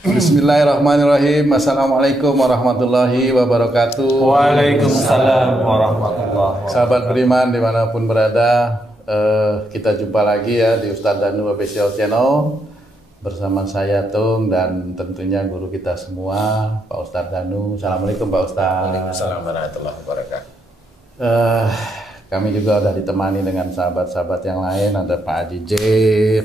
Bismillahirrahmanirrahim. Assalamualaikum warahmatullahi wabarakatuh. Waalaikumsalam warahmatullahi wabarakatuh. Sahabat beriman dimanapun berada, kita jumpa lagi ya di Ustadz Danu Official Channel bersama saya Tung dan tentunya guru kita semua Pak Ustadz Danu. Assalamualaikum Pak Ustadz. Waalaikumsalam warahmatullahi wabarakatuh. Kami juga sudah ditemani dengan sahabat-sahabat yang lain. Ada Pak Haji J.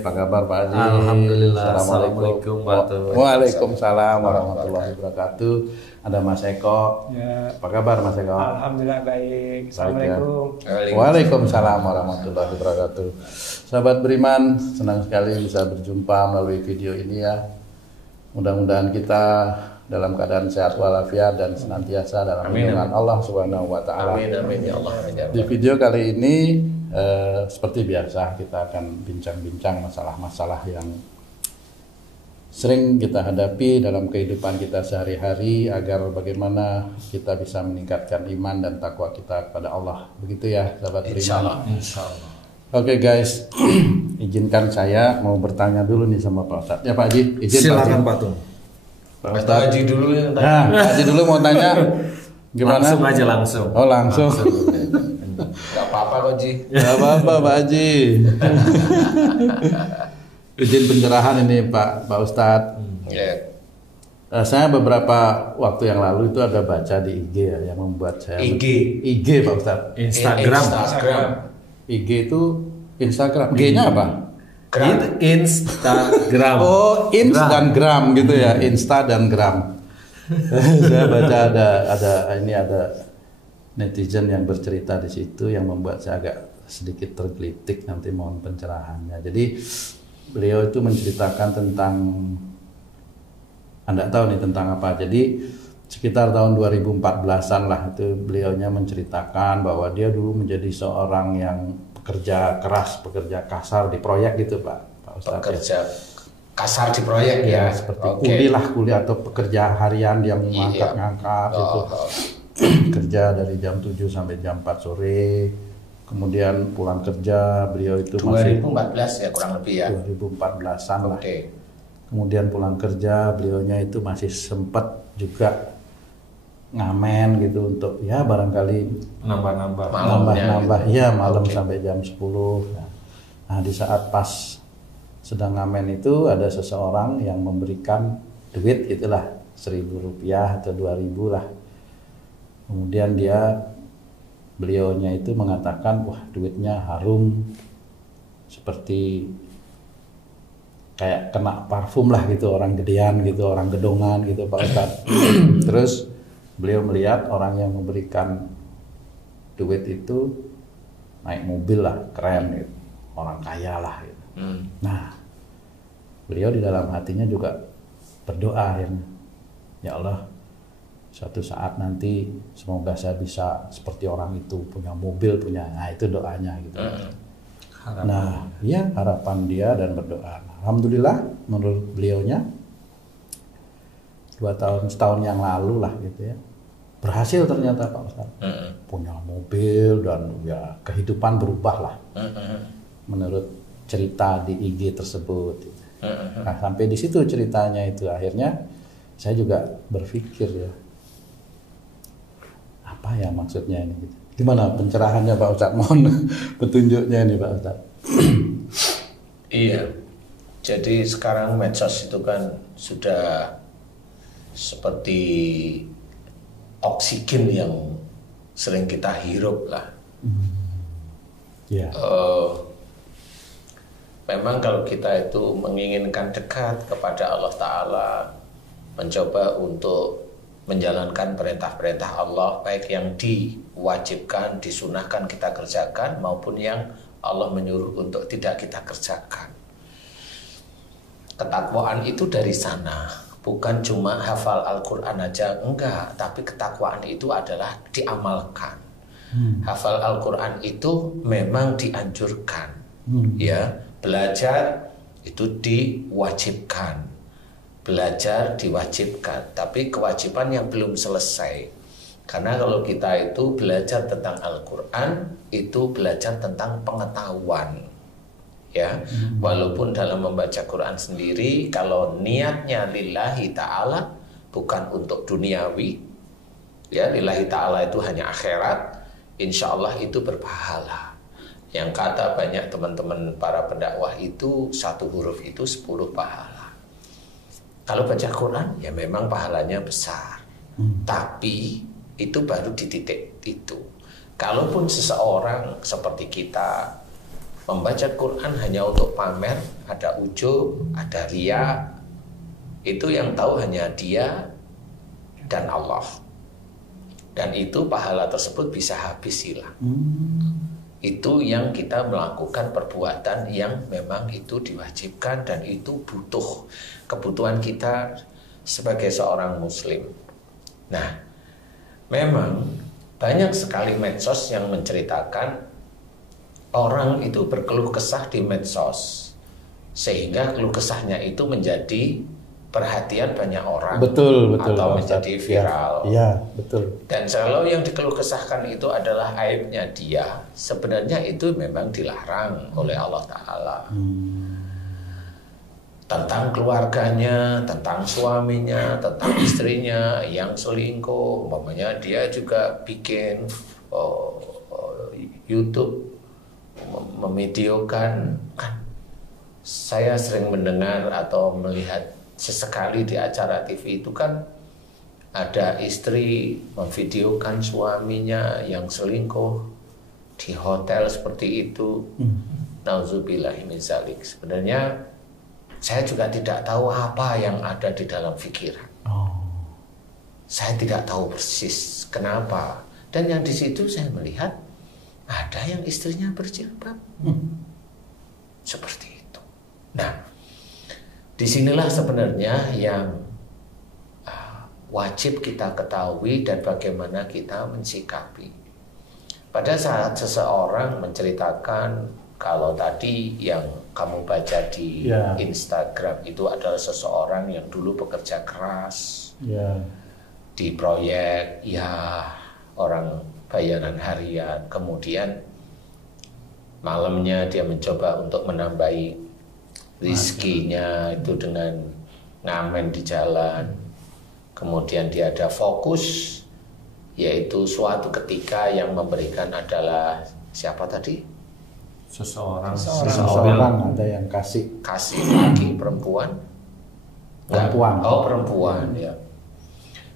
Apa kabar Pak Haji? Alhamdulillah. Assalamualaikum Waalaikumsalam warahmatullahi wabarakatuh. Ada Mas Eko. Ya. Apa kabar Mas Eko? Alhamdulillah baik. Assalamualaikum. Waalaikumsalam warahmatullahi wabarakatuh. Sahabat beriman, senang sekali bisa berjumpa melalui video ini ya. Mudah-mudahan kita dalam keadaan sehat walafiat dan senantiasa dalam lindungan Allah Subhanahu wa taala. Amin amin ya Allah. Di video kali ini seperti biasa kita akan bincang-bincang masalah-masalah yang sering kita hadapi dalam kehidupan kita sehari-hari agar bagaimana kita bisa meningkatkan iman dan takwa kita kepada Allah. Begitu ya, sahabat beriman. Insyaallah. Oke guys, izinkan saya mau bertanya dulu nih sama Pak Ustadz. Ya Pak Haji, izin Silakan Pak Pak Tung. Pak Ustadz. Haji dulu yang tanya. Nah, Pak Haji dulu mau tanya gimana? Langsung aja langsung. Oh langsung. Gak apa-apa kok Ji. Gak apa-apa Pak Haji. Izin pencerahan ini Pak Ustadz. Ya. Saya beberapa waktu yang lalu itu ada baca di IG ya yang membuat saya IG Pak Ustadz. Instagram. IG itu Instagram. G-nya apa? Itu Instagram. Oh, Ins dan Gram gitu ya, Insta dan Gram. Saya baca ada netizen yang bercerita di situ yang membuat saya agak sedikit tergelitik, nanti mohon pencerahannya. Jadi beliau itu menceritakan tentang, Anda tahu nih tentang apa. Jadi sekitar tahun 2014-an lah itu beliaunya menceritakan bahwa dia dulu menjadi seorang yang pekerja keras, pekerja kasar di proyek gitu Pak Ustadz. Pekerja kasar di proyek ya. Seperti kuli atau pekerja harian yang ngangkat-ngangkat itu. Kerja dari jam 7 sampai jam 4 sore. Kemudian pulang kerja beliau itu 2014 ya kurang lebih ya. 2014-an lah. Kemudian pulang kerja beliaunya itu masih sempat juga ngamen gitu untuk ya barangkali nambah ya malam sampai jam 10. Nah di saat pas sedang ngamen itu ada seseorang yang memberikan duit itulah 1.000 rupiah atau 2.000 lah. Kemudian beliaunya itu mengatakan wah duitnya harum seperti kayak kena parfum lah gitu, orang gedean gitu, orang gedongan gitu Pak Ustadz. Terus beliau melihat orang yang memberikan duit itu naik mobil lah, keren gitu, orang kaya lah gitu. Nah beliau di dalam hatinya juga berdoa ya Allah suatu saat nanti semoga saya bisa seperti orang itu, punya mobil, nah itu doanya gitu. Nah ya harapan dia dan berdoa. Alhamdulillah menurut beliaunya setahun yang lalu lah gitu ya, berhasil ternyata Pak Ustadz. Punya mobil dan ya kehidupan berubah lah menurut cerita di IG tersebut gitu. Nah sampai di situ ceritanya itu akhirnya saya juga berpikir ya apa ya maksudnya ini gitu. Gimana pencerahannya Pak Ustadz, mohon petunjuknya ini Pak Ustadz. Iya, jadi sekarang medsos itu kan sudah seperti oksigen yang sering kita hirup lah. Memang kalau kita itu menginginkan dekat kepada Allah Ta'ala, mencoba untuk menjalankan perintah-perintah Allah, baik yang diwajibkan, disunahkan kita kerjakan, maupun yang Allah menyuruh untuk tidak kita kerjakan. Ketakwaan itu dari sana, bukan cuma hafal Al-Quran aja, enggak, tapi ketakwaan itu adalah diamalkan. Hafal Al-Quran itu memang dianjurkan, ya. Belajar itu diwajibkan, belajar diwajibkan, tapi kewajiban yang belum selesai. Karena kalau kita itu belajar tentang Al-Quran, itu belajar tentang pengetahuan, ya. Walaupun dalam membaca Quran sendiri kalau niatnya lillahi ta'ala bukan untuk duniawi, ya, lillahi ta'ala itu hanya akhirat, insya Allah itu berpahala. Yang kata banyak teman-teman para pendakwah itu satu huruf itu 10 pahala. Kalau baca Quran ya memang pahalanya besar, tapi itu baru di titik itu. Kalaupun seseorang seperti kita membaca Quran hanya untuk pamer, ada ujub, ada riya, itu yang tahu hanya dia dan Allah. Dan itu pahala tersebut bisa habis hilang. Itu yang kita melakukan perbuatan yang memang itu diwajibkan dan itu butuh kebutuhan kita sebagai seorang muslim. Nah, memang banyak sekali medsos yang menceritakan orang itu berkeluh kesah di medsos sehingga keluh kesahnya itu menjadi perhatian banyak orang, betul, atau menjadi viral. Ya, betul. Dan kalau yang dikeluh kesahkan itu adalah aibnya dia, sebenarnya itu memang dilarang oleh Allah Ta'ala. Tentang keluarganya, tentang suaminya, tentang istrinya yang selingkuh, umpamanya dia juga bikin YouTube memvideokan. Saya sering mendengar atau melihat sesekali di acara TV itu kan ada istri memvideokan suaminya yang selingkuh di hotel seperti itu. Nauzubillahi min dzalik. Sebenarnya saya juga tidak tahu apa yang ada di dalam pikiran. Saya tidak tahu persis kenapa. Dan yang di situ saya melihat ada yang istrinya berjilbab. Seperti itu. Nah, disinilah sebenarnya yang wajib kita ketahui dan bagaimana kita mensikapi. Pada saat seseorang menceritakan kalau tadi yang kamu baca di Instagram itu adalah seseorang yang dulu bekerja keras di proyek, orang bayaran harian, kemudian malamnya dia mencoba untuk menambahi rizkinya itu dengan ngamen di jalan. Kemudian dia ada fokus, yaitu suatu ketika yang memberikan adalah siapa tadi? Seseorang ada yang kasih lagi perempuan. Perempuan ya.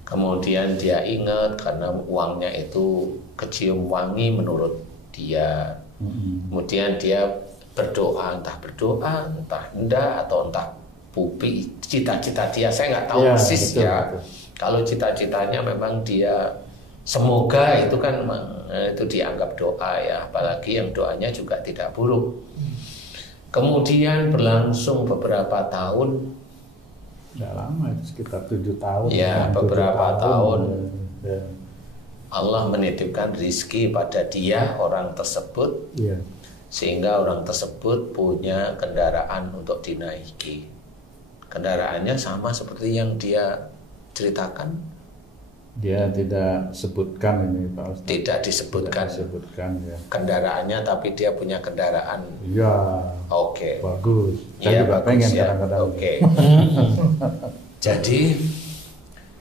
Kemudian dia ingat karena uangnya itu kecium wangi menurut dia. Kemudian dia berdoa, entah enggak atau entah pupi cita-cita dia, saya nggak tahu persis betul. Kalau cita-citanya memang dia semoga itu kan itu dianggap doa ya, apalagi yang doanya juga tidak buruk. Kemudian berlangsung beberapa tahun, tidak lama, sekitar 7 tahun. Ya, beberapa tahun. Allah menitipkan rizki pada dia orang tersebut. Sehingga orang tersebut punya kendaraan untuk dinaiki. Kendaraannya sama seperti yang dia ceritakan. Dia tidak sebutkan ini Pak Ustaz. Tidak disebutkan. Ya. Kendaraannya, tapi dia punya kendaraan. Iya. Oke. Bagus. Saya juga pengen kadang-kadang. Oke. Jadi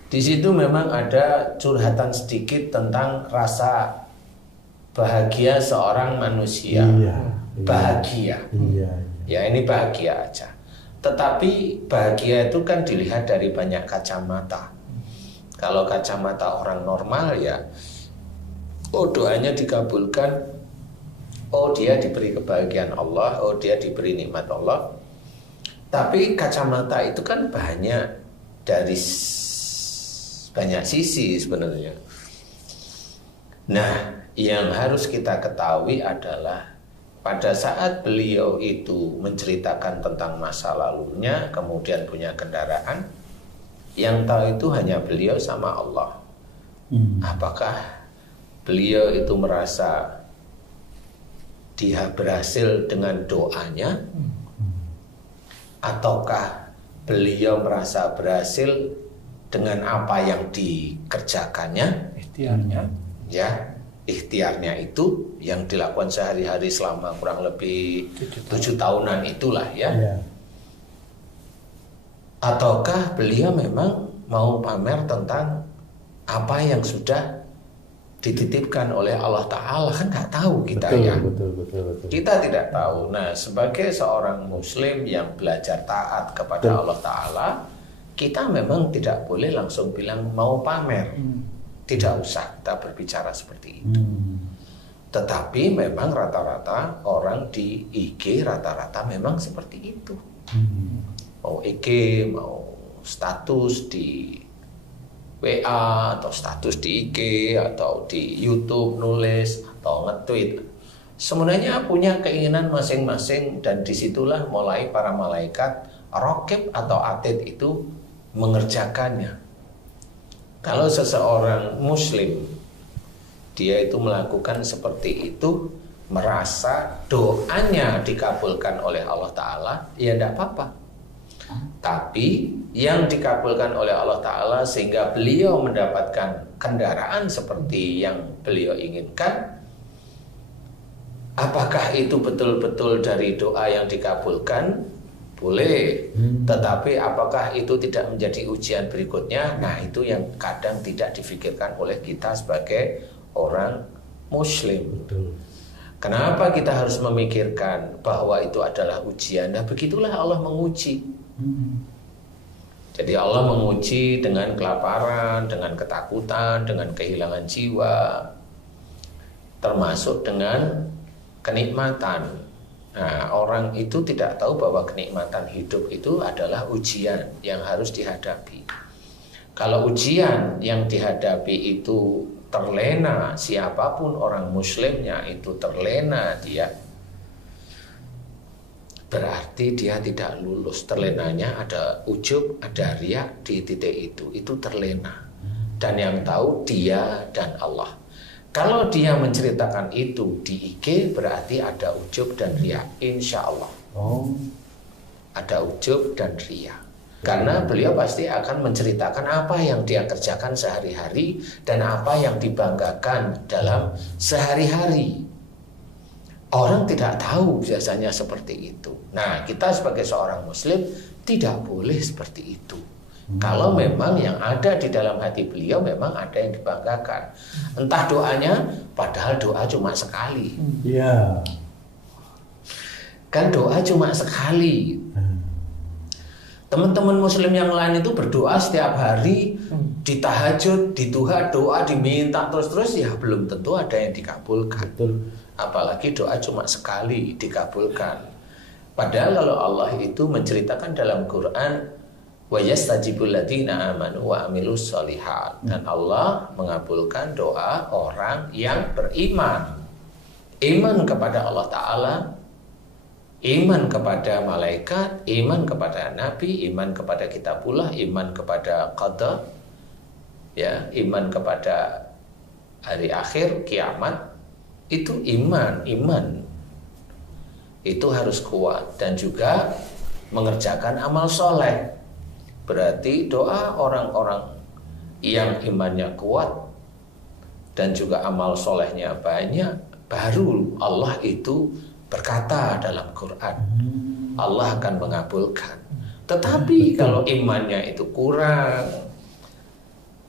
di situ memang ada curhatan sedikit tentang rasa bahagia seorang manusia. Bahagia. Ya, ini bahagia aja. Tetapi bahagia itu kan dilihat dari banyak kacamata. Kalau kacamata orang normal ya, doanya dikabulkan, dia diberi kebahagiaan Allah, dia diberi nikmat Allah. Tapi kacamata itu kan banyak dari banyak sisi sebenarnya. Nah, yang harus kita ketahui adalah pada saat beliau itu menceritakan tentang masa lalunya, kemudian punya kendaraan, yang tahu itu hanya beliau sama Allah. Apakah beliau itu merasa dia berhasil dengan doanya, ataukah beliau merasa berhasil dengan apa yang dikerjakannya, ikhtiarnya? Ya, ikhtiarnya itu yang dilakukan sehari-hari selama kurang lebih 7 tahunan itulah ya. Ataukah beliau memang mau pamer tentang apa yang sudah dititipkan oleh Allah Ta'ala? Kan nggak tahu kita. Betul. Kita tidak tahu. Nah, sebagai seorang muslim yang belajar taat kepada Allah Ta'ala, kita memang tidak boleh langsung bilang mau pamer. Tidak usah kita berbicara seperti itu. Tetapi memang rata-rata orang di IG rata-rata memang seperti itu. Mau IG, mau status di WA atau status di IG atau di YouTube nulis atau nge-tweet, sebenarnya punya keinginan masing-masing, dan disitulah mulai para malaikat raqib atau atid itu mengerjakannya. Kalau seseorang muslim dia itu melakukan seperti itu, merasa doanya dikabulkan oleh Allah Ta'ala, ya tidak apa-apa. Tapi yang dikabulkan oleh Allah Ta'ala sehingga beliau mendapatkan kendaraan seperti yang beliau inginkan, apakah itu betul-betul dari doa yang dikabulkan? Boleh. Tetapi apakah itu tidak menjadi ujian berikutnya? Nah, itu yang kadang tidak difikirkan oleh kita sebagai orang muslim. Kenapa kita harus memikirkan bahwa itu adalah ujian? Nah, begitulah Allah menguji. Jadi Allah menguji dengan kelaparan, dengan ketakutan, dengan kehilangan jiwa, termasuk dengan kenikmatan. Nah, orang itu tidak tahu bahwa kenikmatan hidup itu adalah ujian yang harus dihadapi. Kalau ujian yang dihadapi itu terlena, siapapun orang muslimnya itu terlena dia, berarti dia tidak lulus. Terlenanya ada ujub, ada riya di titik itu terlena. Dan yang tahu dia dan Allah. Kalau dia menceritakan itu di IG, berarti ada ujub dan riya, insya Allah. Ada ujub dan riya. Karena beliau pasti akan menceritakan apa yang dia kerjakan sehari-hari dan apa yang dibanggakan dalam sehari-hari. Orang tidak tahu biasanya seperti itu. Nah, kita sebagai seorang muslim tidak boleh seperti itu. Kalau memang yang ada di dalam hati beliau memang ada yang dibanggakan. Entah doanya, padahal doa cuma sekali. Kan doa cuma sekali. Teman-teman muslim yang lain itu berdoa setiap hari, di tahajud, di duha, doa diminta terus-terus, ya belum tentu ada yang dikabulkan. Apalagi doa cuma sekali dikabulkan. Padahal kalau Allah itu menceritakan dalam Quran, wa yastajibul ladzina amanu wa amilus sholihat, dan Allah mengabulkan doa orang yang beriman. Iman kepada Allah Ta'ala, iman kepada malaikat, iman kepada nabi, iman kepada kitabullah, iman kepada qada, ya, iman kepada hari akhir, kiamat. Itu iman itu harus kuat, dan juga mengerjakan amal soleh. Berarti doa orang-orang yang imannya kuat dan juga amal solehnya banyak, baru Allah itu berkata dalam Quran, Allah akan mengabulkan. Tetapi kalau imannya itu kurang,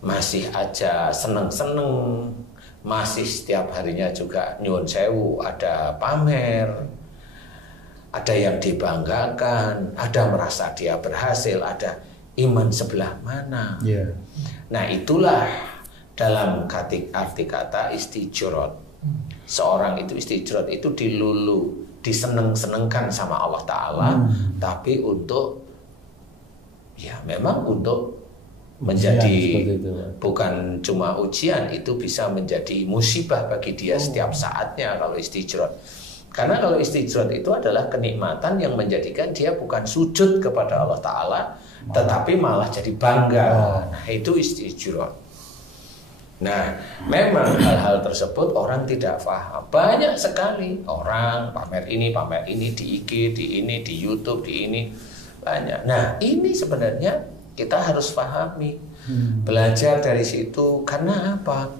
masih aja seneng-seneng, masih setiap harinya juga nyuwun sewu, ada pamer, ada yang dibanggakan, ada merasa dia berhasil, ada iman sebelah mana. Nah, itulah dalam arti kata istijrot. Seorang itu istijrot itu dilulu, diseneng-senengkan sama Allah Ta'ala, tapi untuk, ya memang untuk menjadi bukan cuma ujian, itu bisa menjadi musibah bagi dia setiap saatnya kalau istijrot. Karena kalau istijrot itu adalah kenikmatan yang menjadikan dia bukan sujud kepada Allah Ta'ala, tetapi malah jadi bangga. Nah, itu istijrot. Nah, memang hal-hal tersebut orang tidak paham. Banyak sekali orang pamer ini di IG, di ini, di YouTube, di ini, banyak. Nah, ini sebenarnya kita harus pahami, belajar dari situ. Karena apa?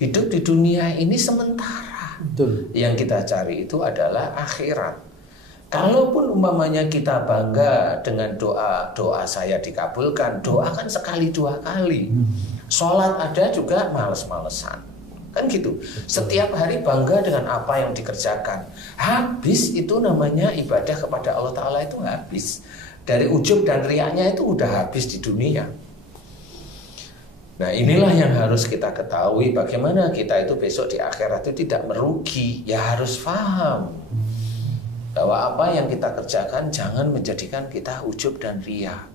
Hidup di dunia ini sementara. Betul. Yang kita cari itu adalah akhirat. Kalaupun umpamanya kita bangga dengan doa saya dikabulkan, doa kan sekali dua kali. Sholat ada juga males-malesan. Kan gitu. Setiap hari bangga dengan apa yang dikerjakan. Habis itu namanya ibadah kepada Allah Ta'ala itu habis. Dari ujub dan riaknya itu udah habis di dunia. Nah inilah yang harus kita ketahui. Bagaimana kita itu besok di akhirat itu tidak merugi. Ya harus paham bahwa apa yang kita kerjakan jangan menjadikan kita ujub dan riak.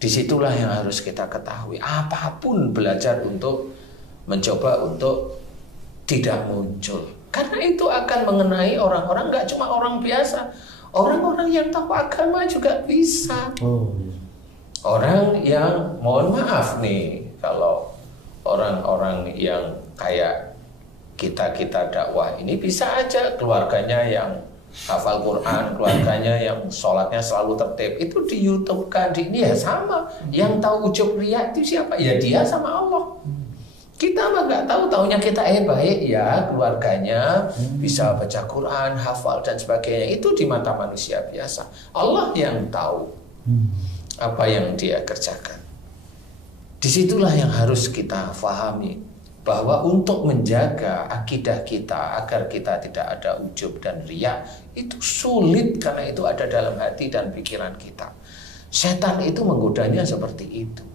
Disitulah yang harus kita ketahui. Apapun belajar untuk mencoba untuk tidak muncul. Karena itu akan mengenai orang-orang, nggak cuma orang biasa. Orang-orang yang tahu agama juga bisa. Orang yang, mohon maaf nih, kalau orang-orang yang kayak kita dakwah ini bisa aja keluarganya yang hafal Quran, keluarganya yang sholatnya selalu tertib. Itu di YouTube kan, di ini ya sama. Yang tahu ujub riya itu siapa? Ya dia sama Allah. Kita mah nggak tahu, taunya kita baik ya, keluarganya bisa baca Quran, hafal dan sebagainya. Itu di mata manusia biasa. Allah yang tahu apa yang dia kerjakan. Disitulah yang harus kita pahami, bahwa untuk menjaga akidah kita agar kita tidak ada ujub dan riya itu sulit, karena itu ada dalam hati dan pikiran kita. Setan itu menggodanya seperti itu.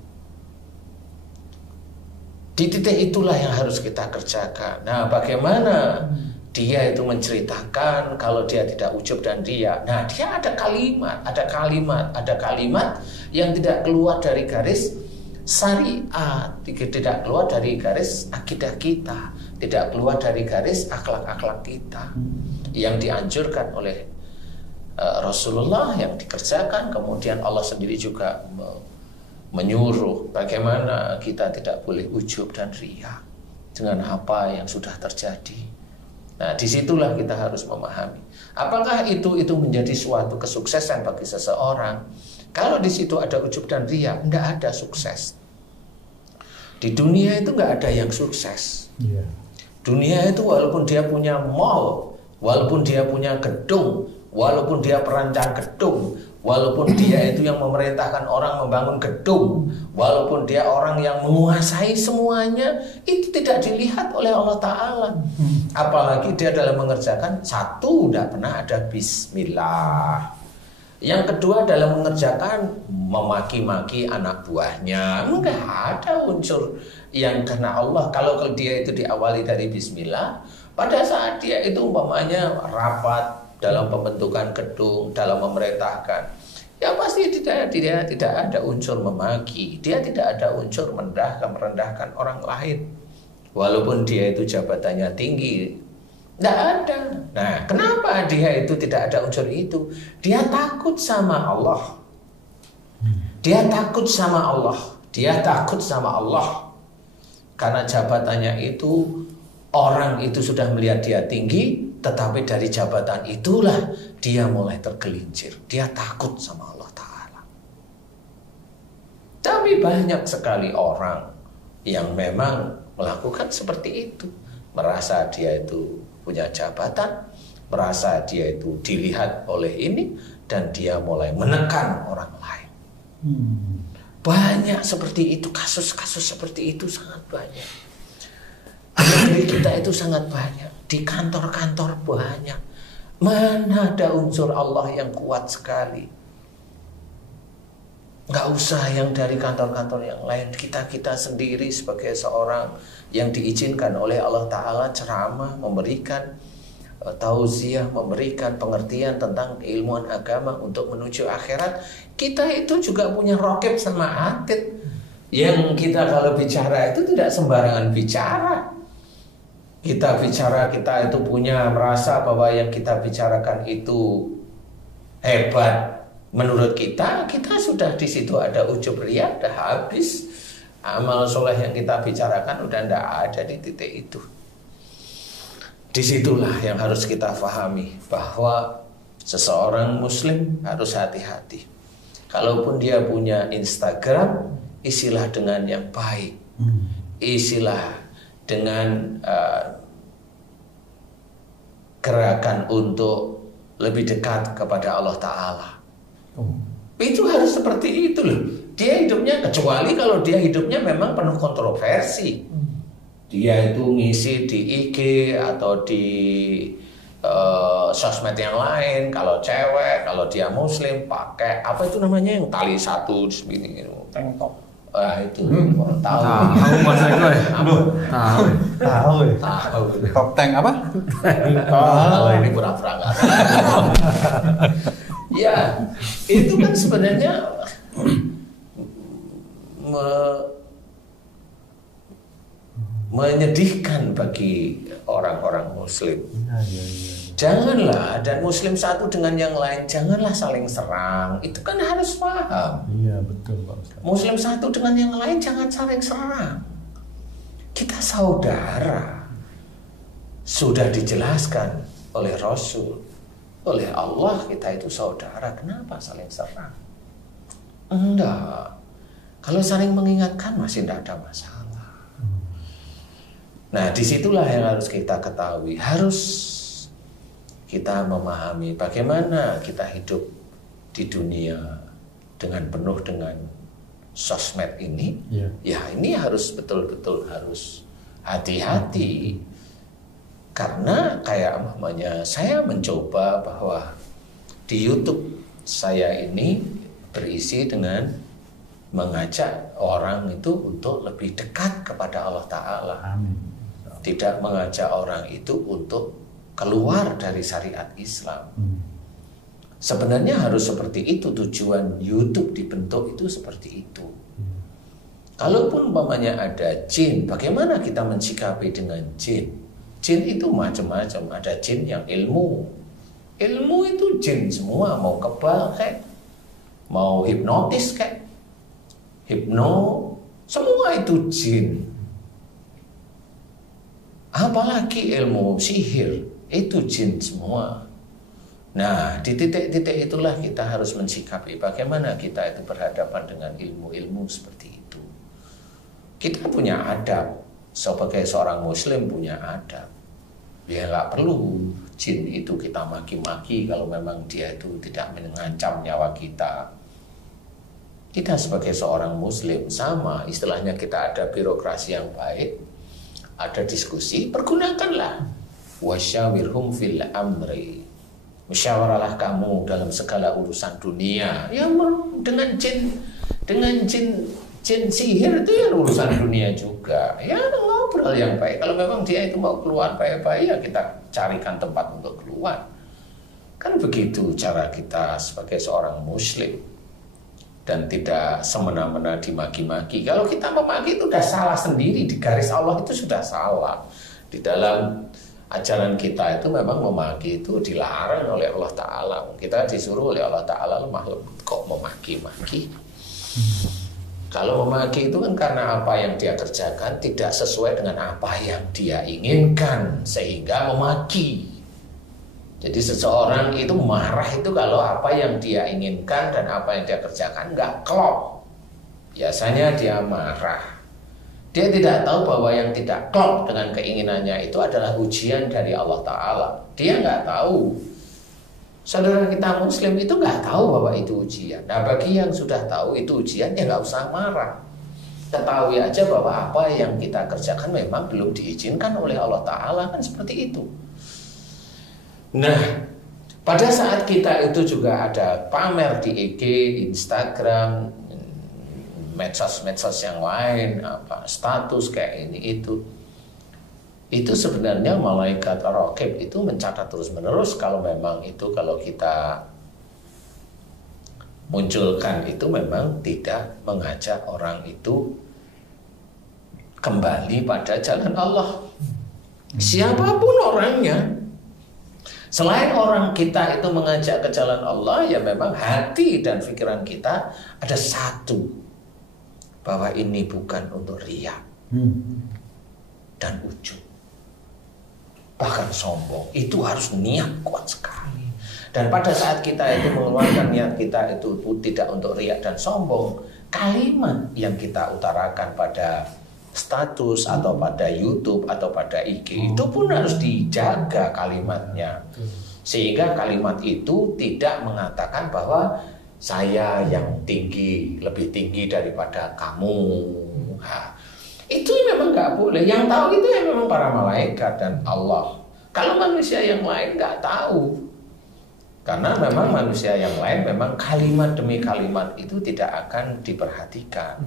Di titik itulah yang harus kita kerjakan. Nah, bagaimana dia itu menceritakan kalau dia tidak ujub dan riya. Nah, dia ada kalimat yang tidak keluar dari garis syariat, tidak keluar dari garis akidah kita, tidak keluar dari garis akhlak-akhlak kita yang dianjurkan oleh Rasulullah, yang dikerjakan. Kemudian Allah sendiri juga menyuruh bagaimana kita tidak boleh ujub dan riya dengan apa yang sudah terjadi. Nah, disitulah kita harus memahami. Apakah itu menjadi suatu kesuksesan bagi seseorang? Kalau di situ ada ujub dan riya, enggak ada sukses. Di dunia itu enggak ada yang sukses. Dunia itu walaupun dia punya mall, walaupun dia punya gedung, walaupun dia perancang gedung, walaupun dia itu yang memerintahkan orang membangun gedung, walaupun dia orang yang menguasai semuanya, itu tidak dilihat oleh Allah Ta'ala. Apalagi dia dalam mengerjakan, satu, tidak pernah ada bismillah. Yang kedua, dalam mengerjakan memaki-maki anak buahnya, enggak ada unsur yang karena Allah. Kalau dia itu diawali dari bismillah, pada saat dia itu umpamanya rapat dalam pembentukan gedung, dalam memerintahkan, ya pasti dia tidak ada unsur memaki, dia tidak ada unsur merendahkan orang lain, walaupun dia itu jabatannya tinggi, tidak ada. Nah, kenapa dia itu tidak ada unsur itu? Dia takut sama Allah. Dia takut sama Allah. Dia takut sama Allah. Karena jabatannya itu, orang itu sudah melihat dia tinggi, tetapi dari jabatan itulah dia mulai tergelincir. Dia takut sama Allah Ta'ala. Tapi banyak sekali orang yang memang melakukan seperti itu. Merasa dia itu punya jabatan, merasa dia itu dilihat oleh ini, dan dia mulai menekan orang lain. Banyak seperti itu, kasus-kasus seperti itu sangat banyak. Di negeri kita itu sangat banyak, di kantor-kantor banyak. Mana ada unsur Allah yang kuat sekali? Nggak usah yang dari kantor-kantor yang lain. Kita sendiri sebagai seorang yang diizinkan oleh Allah Ta'ala ceramah, memberikan tausiah, memberikan pengertian tentang keilmuan agama untuk menuju akhirat. Kita itu juga punya rokib sama atid. Yang kita kalau bicara itu tidak sembarangan bicara. Kita bicara, kita itu punya merasa bahwa yang kita bicarakan itu hebat. Menurut kita sudah di situ ada ujub riya, udah habis. Amal soleh yang kita bicarakan udah tidak ada di titik itu. Disitulah yang harus kita pahami, bahwa seseorang muslim harus hati-hati. Kalaupun dia punya Instagram, isilah dengan yang baik. Isilah dengan gerakan untuk lebih dekat kepada Allah Ta'ala. Itu harus seperti itu loh. Dia hidupnya, kecuali kalau dia hidupnya memang penuh kontroversi. Dia itu ngisi di IG atau di sosmed yang lain. Kalau cewek, kalau dia muslim pakai apa itu namanya yang tali satu di sini gitu. Tank top. Itu tahu. Tahu Mas Eko ya? Tahu. Top tank apa? Ini pura-pura nggak tahu. Ya, itu kan sebenarnya menyedihkan bagi orang-orang muslim. Janganlah, dan muslim satu dengan yang lain janganlah saling serang. Itu kan harus paham. Iya, betul Pak Ustaz. Muslim satu dengan yang lain jangan saling serang. Kita saudara. Sudah dijelaskan oleh Rasul, oleh Allah kita itu saudara. Kenapa saling serang? Enggak. Kalau saling mengingatkan masih tidak ada masalah. Nah, disitulah yang harus kita ketahui. Harus kita memahami bagaimana kita hidup di dunia dengan penuh dengan sosmed ini. Ya ini harus betul-betul harus hati-hati. Karena kayak umpamanya saya mencoba bahwa di YouTube saya ini berisi dengan mengajak orang itu untuk lebih dekat kepada Allah Ta'ala. Tidak mengajak orang itu untuk keluar dari syariat Islam. Sebenarnya harus seperti itu, tujuan YouTube dibentuk itu seperti itu. Kalaupun umpamanya ada jin, bagaimana kita mensikapi dengan jin? Jin itu macam-macam, ada jin yang ilmu. Ilmu itu jin semua, mau kebal kayak, mau hipnotis kayak, semua itu jin. Apalagi ilmu sihir, itu jin semua. Nah, di titik-titik itulah kita harus mensikapi bagaimana kita itu berhadapan dengan ilmu-ilmu seperti itu. Kita punya adab, sebagai seorang muslim punya adab. Ya nggak perlu jin itu kita maki-maki kalau memang dia itu tidak mengancam nyawa kita. Kita sebagai seorang muslim sama, istilahnya kita ada birokrasi yang baik, ada diskusi, pergunakanlah. Wasyawirhum fil amri. Musyawarahlah kamu dalam segala urusan dunia. Ya dengan jin sihir itu ya urusan dunia juga. Ya ngobrol yang baik. Kalau memang dia itu mau keluar baik-baik, ya kita carikan tempat untuk keluar. Kan begitu cara kita sebagai seorang muslim. Dan tidak semena-mena dimaki-maki. Kalau kita memaki itu sudah salah sendiri. Di garis Allah itu sudah salah. Di dalam ajaran kita itu memang memaki itu dilarang oleh Allah Ta'ala. Kita disuruh oleh Allah Ta'ala, makhluk kok memaki-maki. Kalau memaki itu kan karena apa yang dia kerjakan tidak sesuai dengan apa yang dia inginkan, sehingga memaki. Jadi seseorang itu marah itu kalau apa yang dia inginkan dan apa yang dia kerjakan nggak klop. Biasanya dia marah. Dia tidak tahu bahwa yang tidak klop dengan keinginannya itu adalah ujian dari Allah Ta'ala. Dia nggak tahu. Saudara kita muslim itu nggak tahu bahwa itu ujian. Nah bagi yang sudah tahu itu ujian, ya nggak usah marah. Ketahui aja bahwa apa yang kita kerjakan memang belum diizinkan oleh Allah Ta'ala, kan seperti itu. Nah, pada saat kita itu juga ada pamer di IG, Instagram, medsos-medsos yang lain, status kayak ini itu sebenarnya malaikat raqib itu mencatat terus-menerus kalau memang itu kalau kita munculkan itu memang tidak mengajak orang itu kembali pada jalan Allah. Siapapun orangnya. Selain orang kita itu mengajak ke jalan Allah, ya memang hati dan pikiran kita ada satu, bahwa ini bukan untuk riya dan ujub, bahkan sombong. Itu harus niat kuat sekali. Dan pada saat kita itu mengeluarkan niat kita itu tidak untuk riya dan sombong, kalimat yang kita utarakan pada status atau pada YouTube atau pada IG, itu pun harus dijaga kalimatnya. Sehingga kalimat itu tidak mengatakan bahwa saya yang tinggi, lebih tinggi daripada kamu. Nah, itu memang nggak boleh. Yang tahu itu ya memang para malaikat dan Allah. Kalau manusia yang lain nggak tahu. Karena memang manusia yang lain memang kalimat demi kalimat itu tidak akan diperhatikan.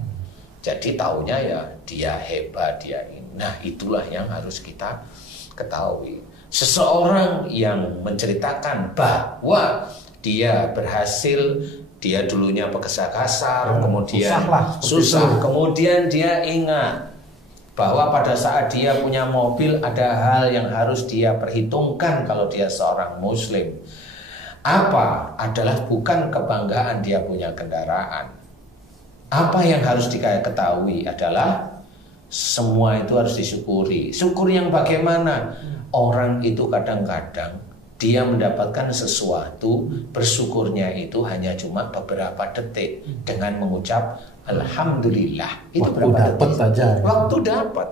Jadi taunya ya dia hebat, dia ini. Nah itulah yang harus kita ketahui. Seseorang yang menceritakan bahwa dia berhasil, dia dulunya pekerja kasar, kemudian susah, kemudian dia ingat bahwa pada saat dia punya mobil ada hal yang harus dia perhitungkan kalau dia seorang muslim. Apa adalah bukan kebanggaan dia punya kendaraan. Apa yang harus diketahui adalah semua itu harus disyukuri. Syukur yang bagaimana? Orang itu kadang-kadang dia mendapatkan sesuatu, bersyukurnya itu hanya cuma beberapa detik dengan mengucap alhamdulillah. Itu berapa detik saja. Waktu dapat.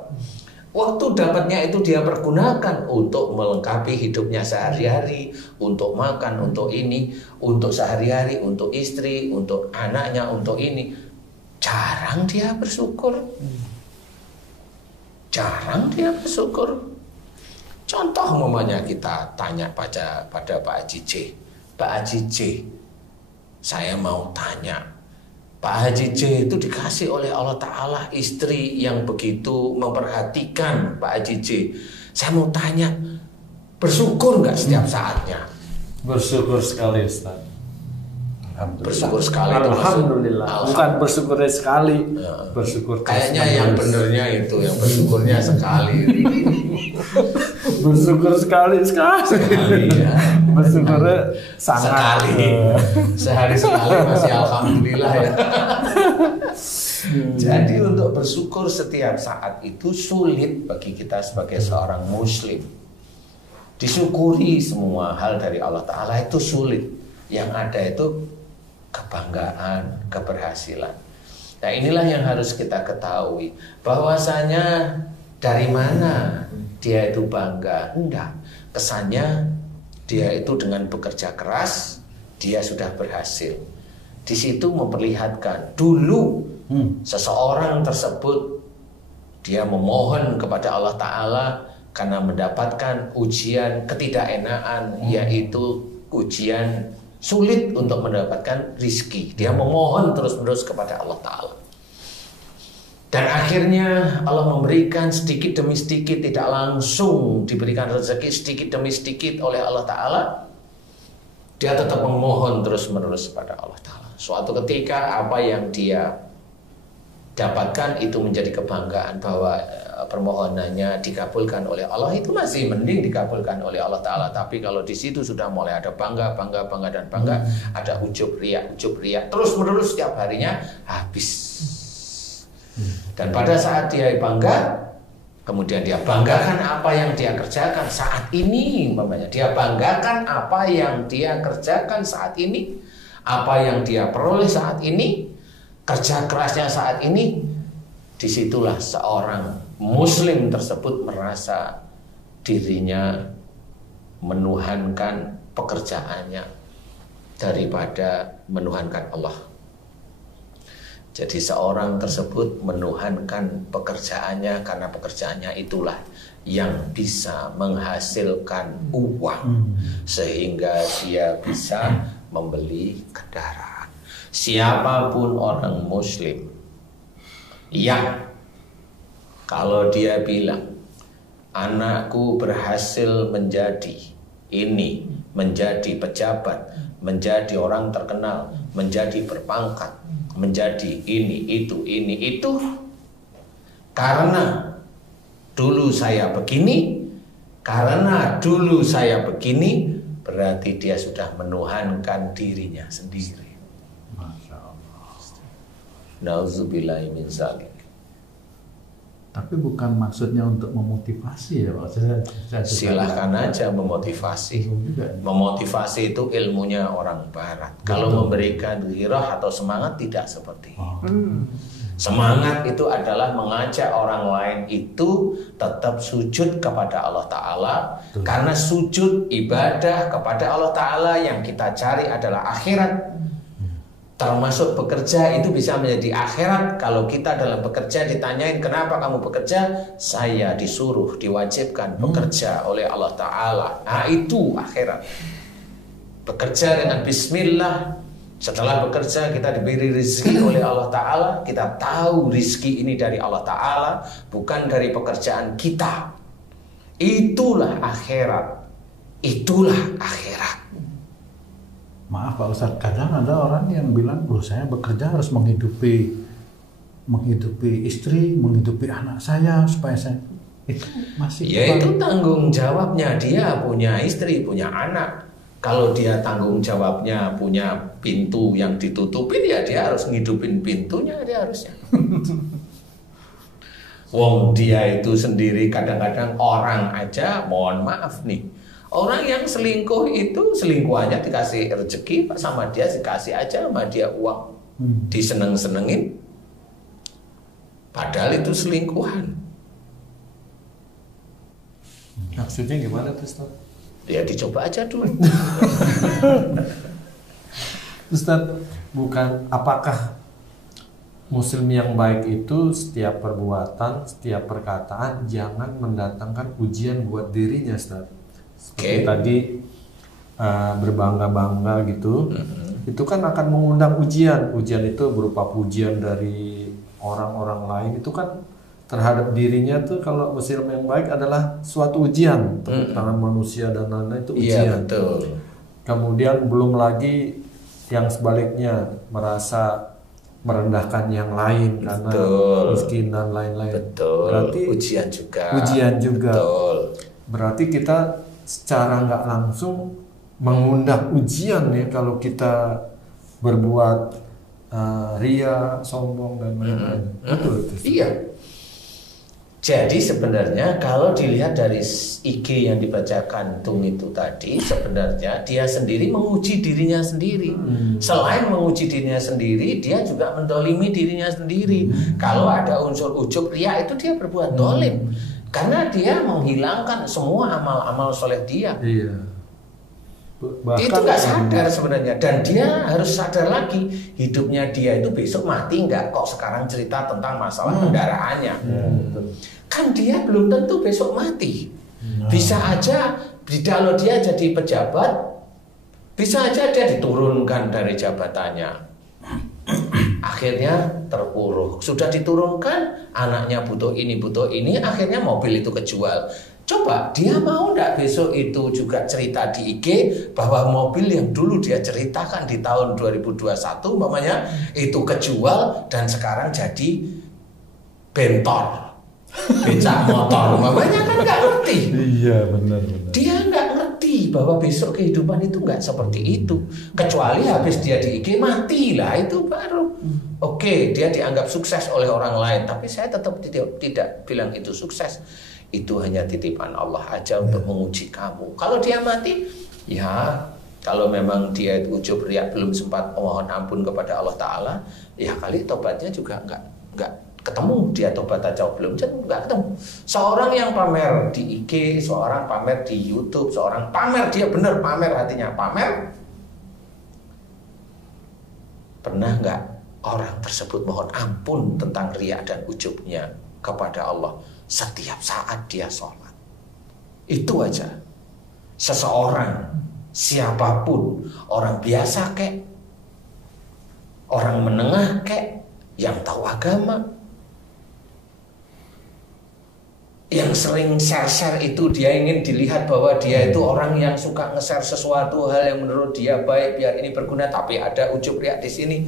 Waktu dapatnya itu dia pergunakan untuk melengkapi hidupnya sehari-hari, untuk makan, untuk ini, untuk sehari-hari, untuk istri, untuk anaknya, untuk ini. Jarang dia bersyukur. Jarang dia bersyukur. Contoh umpamanya kita tanya pada Pak Haji J. Pak Haji J, saya mau tanya, Pak Haji J itu dikasih oleh Allah Ta'ala istri yang begitu memperhatikan Pak Haji J. Saya mau tanya, bersyukur nggak setiap saatnya? Bersyukur sekali Ustaz. Bersyukur sekali. Alhamdulillah. Bukan bersyukur sekali. Bersyukur. Kayaknya yang benernya itu, yang bersyukurnya sekali. Bersyukur sekali ya. Bersyukurnya sangat. Sekali. Sehari sekali masih alhamdulillah ya. Jadi untuk bersyukur setiap saat itu sulit bagi kita sebagai seorang muslim. Disyukuri semua hal dari Allah Ta'ala itu sulit. Yang ada itu kebanggaan, keberhasilan. Nah inilah yang harus kita ketahui. Bahwasanya dari mana dia itu bangga? Enggak. Kesannya dia itu dengan bekerja keras, dia sudah berhasil. Di situ memperlihatkan dulu seseorang tersebut dia memohon kepada Allah Ta'ala karena mendapatkan ujian ketidakenaan, yaitu ujian sulit untuk mendapatkan rizki. Dia memohon terus-menerus kepada Allah Ta'ala. Dan akhirnya Allah memberikan sedikit demi sedikit, tidak langsung diberikan rezeki sedikit demi sedikit oleh Allah Ta'ala. Dia tetap memohon terus-menerus kepada Allah Ta'ala. Suatu ketika apa yang dia dapatkan itu menjadi kebanggaan bahwa permohonannya dikabulkan oleh Allah, itu masih mending dikabulkan oleh Allah Ta'ala. Tapi kalau di situ sudah mulai ada bangga, ada ujub riak, terus menerus setiap harinya habis. Dan pada saat dia bangga, kemudian dia banggakan apa yang dia kerjakan saat ini, umpamanya dia banggakan apa yang dia kerjakan saat ini, apa yang dia peroleh saat ini, kerja kerasnya saat ini. Disitulah seorang muslim tersebut merasa dirinya menuhankan pekerjaannya daripada menuhankan Allah. Jadi seorang tersebut menuhankan pekerjaannya karena pekerjaannya itulah yang bisa menghasilkan uang sehingga dia bisa membeli kendaraan. Siapapun orang muslim yang kalau dia bilang anakku berhasil menjadi ini, menjadi pejabat, menjadi orang terkenal, menjadi berpangkat, menjadi ini, itu karena dulu saya begini, karena dulu saya begini, berarti dia sudah menuhankan dirinya sendiri. Masya Allah. Nauzubillahi min zalik. Tapi bukan maksudnya untuk memotivasi ya Pak. Silahkan aja memotivasi. Memotivasi itu ilmunya orang barat. Kalau memberikan ghirah atau semangat tidak seperti itu. Semangat itu adalah mengajak orang lain itu tetap sujud kepada Allah Ta'ala. Karena sujud ibadah kepada Allah Ta'ala yang kita cari adalah akhirat. Termasuk bekerja itu bisa menjadi akhirat. Kalau kita dalam bekerja ditanyain kenapa kamu bekerja, saya disuruh, diwajibkan bekerja oleh Allah Ta'ala. Nah itu akhirat. Bekerja dengan bismillah. Setelah bekerja kita diberi rezeki oleh Allah Ta'ala. Kita tahu rezeki ini dari Allah Ta'ala, bukan dari pekerjaan kita. Itulah akhirat. Itulah akhirat. Maaf Pak Ustadz, kadang ada orang yang bilang, loh saya bekerja harus menghidupi istri, menghidupi anak saya supaya saya itu masih. Ya itu tanggung jawabnya, dia punya istri, punya anak. Kalau dia tanggung jawabnya punya pintu yang ditutupin, ya dia harus ngidupin pintunya, dia harusnya. Wong dia itu sendiri kadang-kadang orang aja, mohon maaf nih. Orang yang selingkuh itu selingkuhannya dikasih rezeki sama dia, dikasih aja sama dia uang, diseneng-senengin, padahal itu selingkuhan. Maksudnya gimana tuh Ustaz? Ya dicoba aja dulu. Ustaz, bukan apakah Muslim yang baik itu setiap perbuatan, setiap perkataan jangan mendatangkan ujian buat dirinya Ustaz? Seperti tadi berbangga-bangga gitu, itu kan akan mengundang ujian. Ujian itu berupa pujian dari orang-orang lain. Itu kan terhadap dirinya tuh kalau Muslim yang baik adalah suatu ujian. Tepuk tangan manusia dan lain-lain itu ujian. Iya betul. Kemudian belum lagi yang sebaliknya merasa merendahkan yang lain karena miskin dan lain-lain. Betul. Berarti ujian juga. Ujian juga. Betul. Berarti kita secara nggak langsung mengundang ujian ya kalau kita berbuat ria, sombong dan lain-lain. Betul itu. Iya. Jadi sebenarnya kalau dilihat dari IG yang dibacakan Tung itu tadi, sebenarnya dia sendiri menguji dirinya sendiri. Selain menguji dirinya sendiri, dia juga mendolimi dirinya sendiri. Kalau ada unsur ujub ria itu dia berbuat dolim. Karena dia menghilangkan semua amal-amal soleh dia. Iya. Bahkan itu nggak sadar sebenarnya, dan dia harus sadar lagi hidupnya dia itu besok mati nggak, kok sekarang cerita tentang masalah kendaraannya. Kan dia belum tentu besok mati. Bisa aja kalau dia jadi pejabat, bisa aja dia diturunkan dari jabatannya, akhirnya terpuruk. Sudah diturunkan, anaknya butuh ini, akhirnya mobil itu kejual. Coba dia mau nggak besok itu juga cerita di IG bahwa mobil yang dulu dia ceritakan di tahun 2021 umpamanya itu kejual dan sekarang jadi bentor, becak motor umpamanya, kan nggak ngerti. Iya benar. Dia nggak ngerti bahwa besok kehidupan itu nggak seperti itu. Kecuali habis dia di IG mati lah, itu baru oke, dia dianggap sukses oleh orang lain. Tapi saya tetap tidak bilang itu sukses. Itu hanya titipan Allah aja untuk menguji kamu. Kalau dia mati, ya kalau memang dia ujub riya belum sempat mohon ampun kepada Allah Ta'ala, ya kali tobatnya juga nggak ketemu. Dia tobat aja belum, nggak ketemu. Seorang yang pamer di IG, seorang pamer di YouTube, seorang pamer, dia benar pamer, hatinya pamer. Pernah nggak orang tersebut mohon ampun tentang riya dan ujubnya kepada Allah setiap saat dia sholat? Itu aja. Seseorang, siapapun, orang biasa kek, orang menengah kek, yang tahu agama, yang sering share-share itu dia ingin dilihat bahwa dia itu orang yang suka nge-share sesuatu hal yang menurut dia baik, biar ini berguna, tapi ada ujub riya di sini.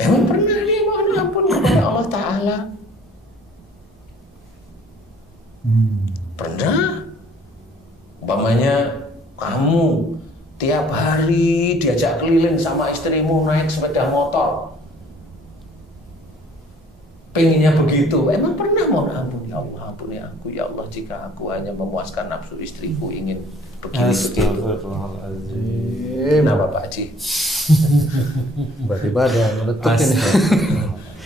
Emang pernah nih mohon ampun kepada Allah Ta'ala? Pernah? Umpamanya kamu tiap hari diajak keliling sama istrimu naik sepeda motor, pengennya begitu. Emang pernah mohon ampun, ya Allah ampuni aku, ya Allah jika aku hanya memuaskan nafsu istriku ingin begini-begitu. Kenapa Pak Haji? Tiba-tiba ada yang meletup ini.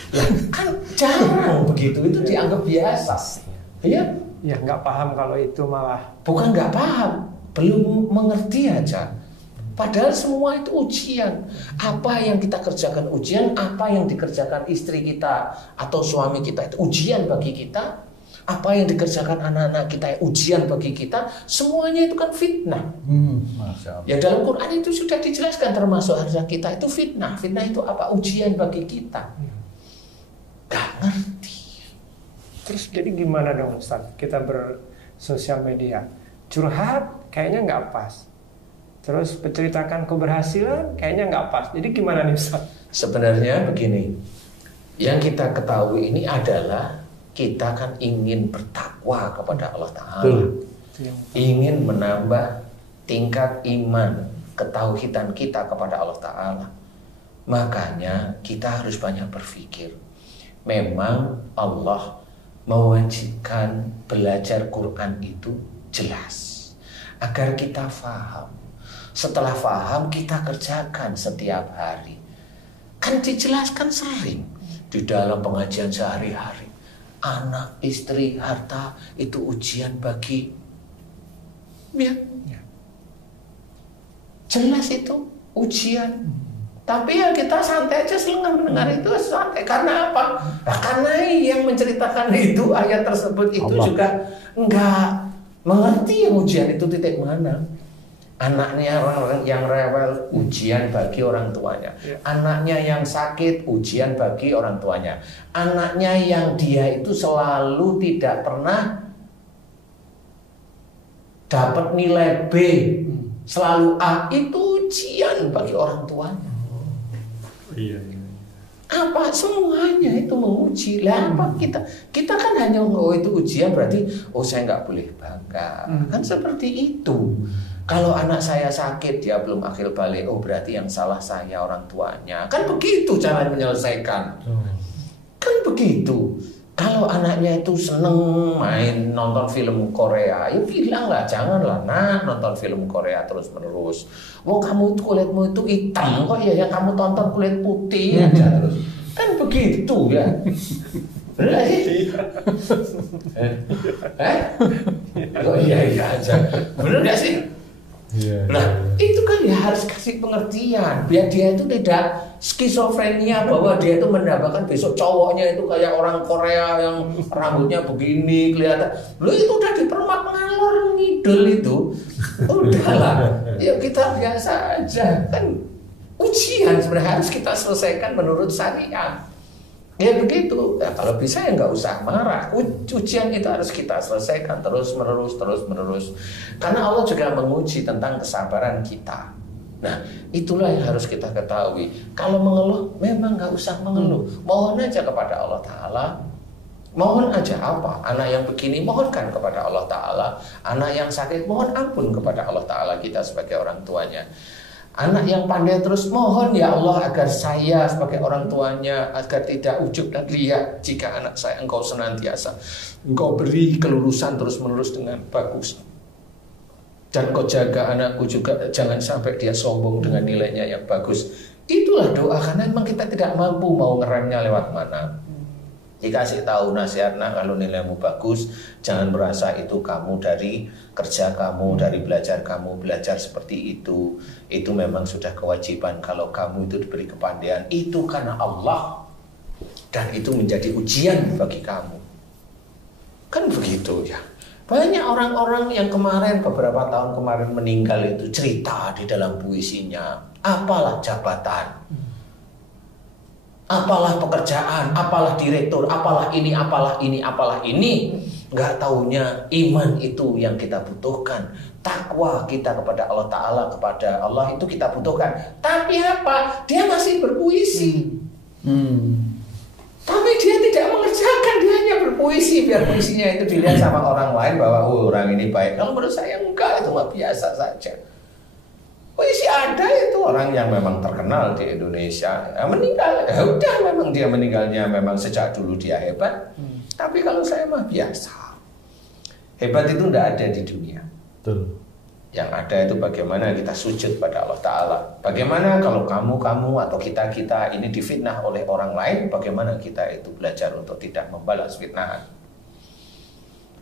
Ya kan jarang begitu, itu dianggap biasa. Iya? Ya nggak paham kalau itu malah. Bukan nggak paham, belum mengerti aja. Padahal semua itu ujian. Apa yang kita kerjakan ujian, apa yang dikerjakan istri kita atau suami kita itu ujian bagi kita. Apa yang dikerjakan anak-anak kita ujian bagi kita. Semuanya itu kan fitnah. Masya Allah. Ya dalam Quran itu sudah dijelaskan termasuk harga kita itu fitnah. Fitnah itu apa? Ujian bagi kita. Gak ngerti. Terus jadi gimana dong Ustaz? Kita bersosial media curhat kayaknya nggak pas. Terus menceritakan keberhasilan kayaknya nggak pas. Jadi gimana nih Ustaz? Sebenarnya begini, yang kita ketahui ini adalah kita kan ingin bertakwa kepada Allah Ta'ala. Ingin menambah tingkat iman, ketauhidan kita kepada Allah Ta'ala. Makanya kita harus banyak berpikir. Memang Allah mewajibkan belajar Quran itu jelas. Agar kita faham. Setelah faham kita kerjakan setiap hari. Kan dijelaskan sering di dalam pengajian sehari-hari. Anak, istri, harta itu ujian bagi ya. Jelas itu ujian. Tapi ya kita santai aja selengah mendengar itu santai. Karena apa? Nah, karena yang menceritakan itu ayat tersebut itu Allah juga enggak mengerti yang ujian itu titik mana. Anaknya orang yang rewel, ujian bagi orang tuanya. Anaknya yang sakit, ujian bagi orang tuanya. Anaknya yang dia itu selalu tidak pernah dapat nilai B, selalu A, itu ujian bagi orang tuanya. Apa semuanya itu menguji. Lah apa kita kan hanya itu ujian berarti saya nggak boleh bangga. Kan seperti itu. Kalau anak saya sakit dia belum akil balik, berarti yang salah saya orang tuanya. Kan begitu cara menyelesaikan. Kan begitu. Kalau anaknya itu seneng main nonton film Korea, ya bilanglah janganlah nak nonton film Korea terus menerus. Kamu kulitmu itu hitam kok ya, yang kamu tonton kulit putih aja terus. Kan begitu ya. Benar sih? Iya aja. Benar nggak sih? Nah itu kan ya harus kasih pengertian biar dia itu tidak skizofrenia bahwa dia itu mendapatkan besok cowoknya itu kayak orang Korea yang rambutnya begini kelihatan. Lu itu udah dipermak ngalor ngidul itu. Udahlah, ya kita biasa aja. Kan ujian sebenarnya harus kita selesaikan menurut syariat. Ya begitu. Ya, kalau bisa ya nggak usah marah. Ujian itu harus kita selesaikan terus menerus. Karena Allah juga menguji tentang kesabaran kita. Nah, itulah yang harus kita ketahui. Kalau mengeluh, memang nggak usah mengeluh. Mohon aja kepada Allah Ta'ala. Mohon aja apa? Anak yang begini, mohonkan kepada Allah Ta'ala. Anak yang sakit, mohon ampun kepada Allah Ta'ala kita sebagai orang tuanya. Anak yang pandai terus mohon ya Allah agar saya sebagai orang tuanya agar tidak ujub dan riya jika anak saya engkau senantiasa engkau beri kelulusan terus menerus dengan bagus dan kau jaga anakku juga jangan sampai dia sombong dengan nilainya yang bagus. Itulah doa karena memang kita tidak mampu mau ngeremnya lewat mana. Dikasih tahu nasihat, nah kalau nilaimu bagus jangan merasa itu kamu dari kerja kamu, dari belajar kamu, belajar seperti itu memang sudah kewajiban. Kalau kamu itu diberi kepandaian itu karena Allah dan itu menjadi ujian bagi kamu. Kan begitu ya. Banyak orang-orang yang kemarin beberapa tahun kemarin meninggal itu cerita di dalam puisinya, apalah jabatan, apalah pekerjaan, apalah direktur, apalah ini. Nggak taunya iman itu yang kita butuhkan. Takwa kita kepada Allah Ta'ala, kepada Allah itu kita butuhkan. Tapi apa? Dia masih berpuisi. Tapi dia tidak mengerjakan, dia hanya berpuisi. Biar puisinya itu dilihat sama orang lain bahwa orang ini baik. Kalau menurut saya enggak, itu mah biasa saja. Puisi ada itu orang yang memang terkenal di Indonesia meninggal, ya udah memang dia meninggalnya memang sejak dulu dia hebat. Tapi kalau saya mah biasa. Hebat itu tidak ada di dunia. Betul. Yang ada itu bagaimana kita sujud pada Allah Ta'ala. Bagaimana kalau kamu atau kita ini difitnah oleh orang lain, bagaimana kita itu belajar untuk tidak membalas fitnahan.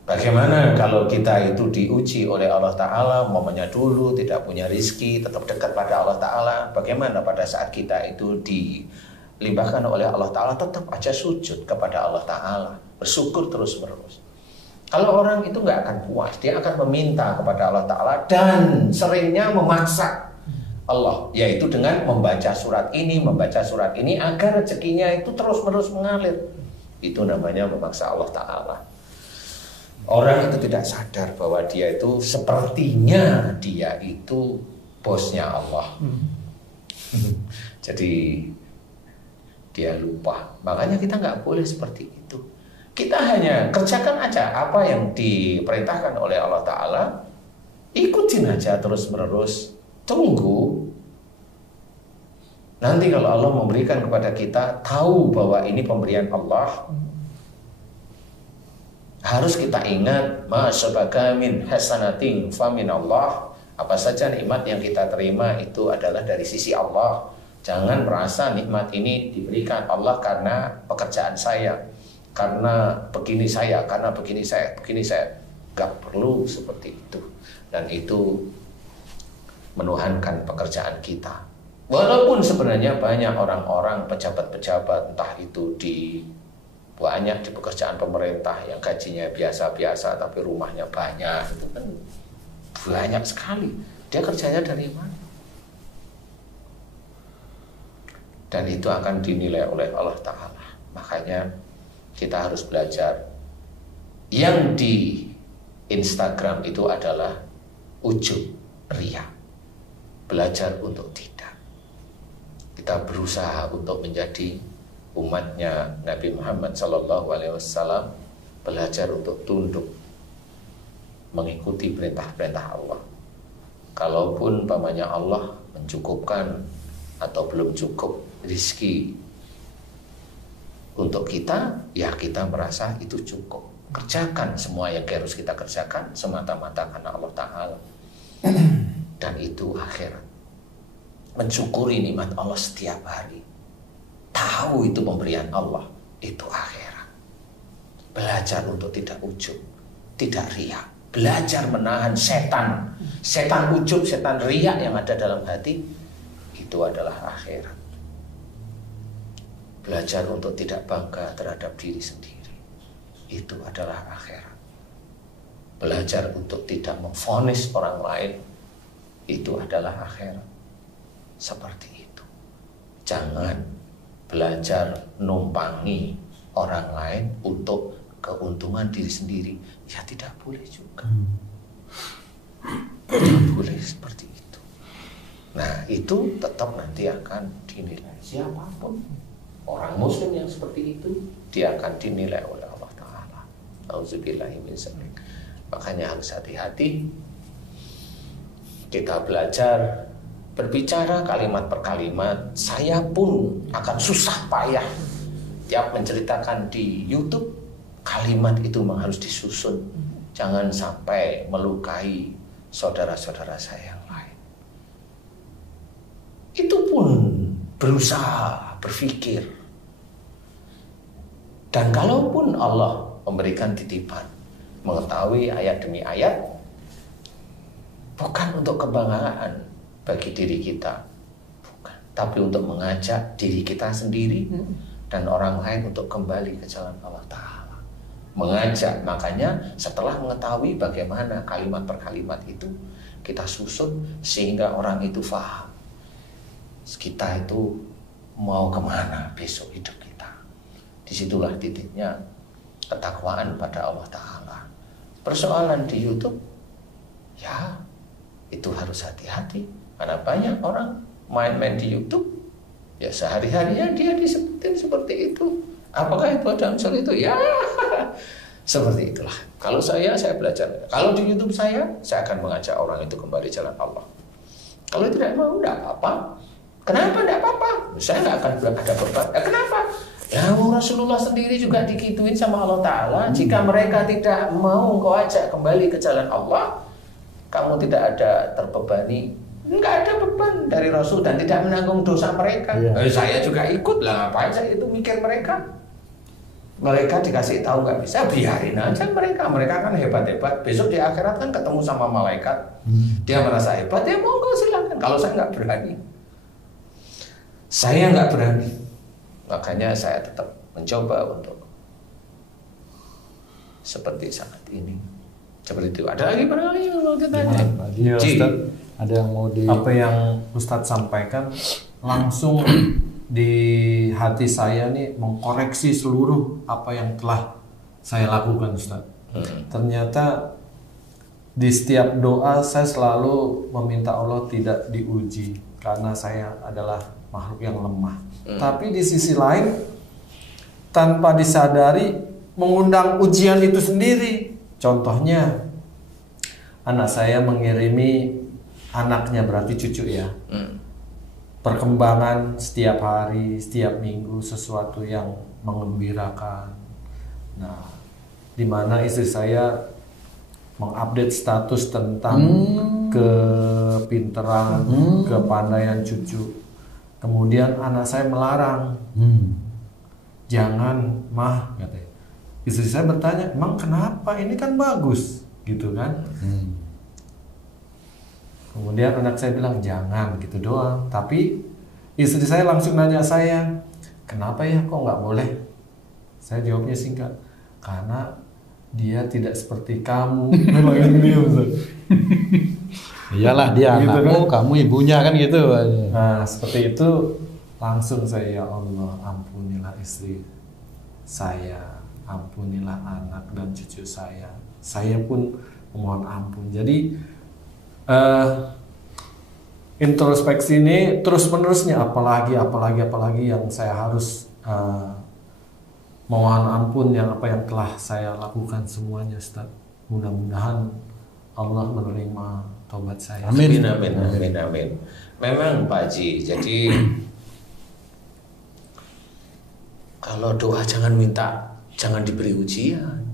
Bagaimana kalau kita itu diuji oleh Allah Ta'ala, umpamanya dulu tidak punya rizki, tetap dekat pada Allah Ta'ala. Bagaimana pada saat kita itu dilimpahkan oleh Allah Ta'ala, tetap aja sujud kepada Allah Ta'ala, bersyukur terus-menerus. Kalau orang itu nggak akan puas, dia akan meminta kepada Allah Ta'ala dan seringnya memaksa Allah, yaitu dengan membaca surat ini agar rezekinya itu terus-menerus mengalir. Itu namanya memaksa Allah Ta'ala. Orang itu tidak sadar bahwa dia itu sepertinya dia itu bosnya Allah. Jadi dia lupa. Makanya kita nggak boleh seperti itu. Kita hanya kerjakan aja apa yang diperintahkan oleh Allah Ta'ala, ikutin aja terus-menerus, tunggu. Nanti kalau Allah memberikan kepada kita, tahu bahwa ini pemberian Allah, harus kita ingat, ma syabaka min hasanatin fa min Allah. Apa saja nikmat yang kita terima itu adalah dari sisi Allah. Jangan merasa nikmat ini diberikan Allah karena pekerjaan saya, karena begini saya. Gak perlu seperti itu. Dan itu menuhankan pekerjaan kita. Walaupun sebenarnya banyak orang-orang pejabat-pejabat, entah itu banyak di pekerjaan pemerintah yang gajinya biasa-biasa tapi rumahnya banyak, itu kan banyak sekali. Dia kerjanya dari mana? Dan itu akan dinilai oleh Allah Ta'ala. Makanya kita harus belajar. Yang di Instagram itu adalah ujub, riya. Belajar untuk tidak. Kita berusaha untuk menjadi umatnya Nabi Muhammad SAW, belajar untuk tunduk mengikuti perintah-perintah Allah. Kalaupun pamannya Allah mencukupkan atau belum cukup rizki untuk kita, ya kita merasa itu cukup. Kerjakan semua yang harus kita kerjakan semata-mata karena Allah Ta'ala. Dan itu akhirat. Mensyukuri nikmat Allah setiap hari. Tahu itu pemberian Allah, itu akhirat. Belajar untuk tidak ujub, tidak riya. Belajar menahan setan. Setan ujub, setan riya yang ada dalam hati, itu adalah akhirat. Belajar untuk tidak bangga terhadap diri sendiri, itu adalah akhirat. Belajar untuk tidak memvonis orang lain, itu adalah akhirat. Seperti itu. Jangan belajar numpangi orang lain untuk keuntungan diri sendiri. Ya tidak boleh juga. Tidak boleh seperti itu. Nah itu tetap nanti akan dinilai. Siapapun orang muslim yang seperti itu, dia akan dinilai oleh Allah Ta'ala. Auzubillahi min dzalik. Makanya harus hati-hati. Kita belajar berbicara kalimat per kalimat. Saya pun akan susah payah tiap menceritakan di YouTube, kalimat itu memang harus disusun. Jangan sampai melukai saudara-saudara saya yang lain. Itu pun berusaha berpikir. Dan kalaupun Allah memberikan titipan mengetahui ayat demi ayat, bukan untuk kebanggaan bagi diri kita, bukan, tapi untuk mengajak diri kita sendiri dan orang lain untuk kembali ke jalan Allah Ta'ala. Mengajak, makanya setelah mengetahui bagaimana kalimat per kalimat itu, kita susun sehingga orang itu faham kita itu mau kemana besok hidup kita. Disitulah titiknya ketakwaan pada Allah Ta'ala. Persoalan di YouTube, ya itu harus hati-hati. Karena banyak orang main-main di YouTube, ya sehari-harinya dia disebutin seperti itu. Apakah itu ada unsur itu? Ya, seperti itulah. Kalau saya belajar. Kalau di YouTube saya akan mengajak orang itu kembali jalan Allah. Kalau tidak mau, tidak apa-apa. Kenapa tidak apa-apa? Saya nggak akan ada beban. Kenapa? Ya Rasulullah sendiri juga digituin sama Allah Ta'ala. Jika mereka tidak mau engkau ajak kembali ke jalan Allah, kamu tidak ada terbebani. Enggak ada beban dari Rasul dan tidak menanggung dosa mereka. Saya juga ikut lah, ngapain saya itu mikir mereka? Mereka dikasih tahu nggak bisa, biarin aja mereka. Mereka kan hebat-hebat. Besok di akhirat kan ketemu sama malaikat. Dia merasa hebat, ya monggo silakan. Kalau saya nggak berani, saya nggak berani. Makanya saya tetap mencoba untuk seperti saat ini. Seperti itu. Ada lagi barangkali yang mau ditanya? Iya, Ustaz. Ada yang mau apa yang Ustadz sampaikan langsung di hati saya nih mengkoreksi seluruh apa yang telah saya lakukan, Ustadz. Ternyata di setiap doa saya selalu meminta Allah tidak diuji karena saya adalah makhluk yang lemah. Tapi di sisi lain tanpa disadari mengundang ujian itu sendiri. Contohnya anak saya mengirimi anaknya, berarti cucu ya, perkembangan setiap hari, setiap minggu sesuatu yang mengembirakan. Nah, di mana istri saya mengupdate status tentang kepinteran, kepandaian cucu. Kemudian anak saya melarang, jangan mah, katanya. Istri saya bertanya, emang kenapa? Ini kan bagus, gitu kan? Kemudian anak saya bilang jangan gitu doang. Tapi istri saya langsung nanya saya, kenapa ya kok nggak boleh? Saya jawabnya singkat, karena dia tidak seperti kamu. Memang ini dia, Ustaz. Iyalah dia gitu anakmu, kan? Kamu ibunya kan gitu. Nah seperti itu langsung saya, ya Allah ampunilah istri saya, ampunilah anak dan cucu saya. Saya pun memohon ampun. Jadi introspeksi ini terus menerusnya, apalagi yang saya harus mohon ampun yang apa yang telah saya lakukan semuanya, Ustaz. Mudah-mudahan Allah menerima taubat saya. Amin. Memang Pak Haji, jadi kalau doa jangan diberi ujian.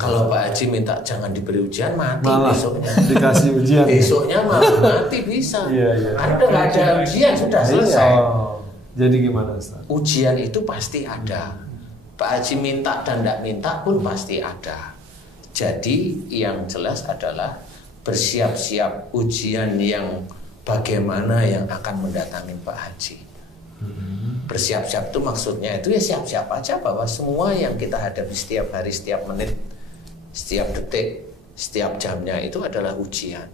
Kalau Pak Haji minta jangan diberi ujian, mati malah besoknya. Dikasih ujian. Besoknya malah mati bisa. Ada nggak ada ujian sudah selesai. Jadi gimana, Ustaz? Ujian itu pasti ada. Pak Haji minta dan tidak minta pun pasti ada. Jadi yang jelas adalah bersiap-siap ujian yang bagaimana yang akan mendatangi Pak Haji. Bersiap-siap itu maksudnya itu ya siap-siap aja bahwa semua yang kita hadapi setiap hari, setiap menit, setiap detik, setiap jamnya itu adalah ujian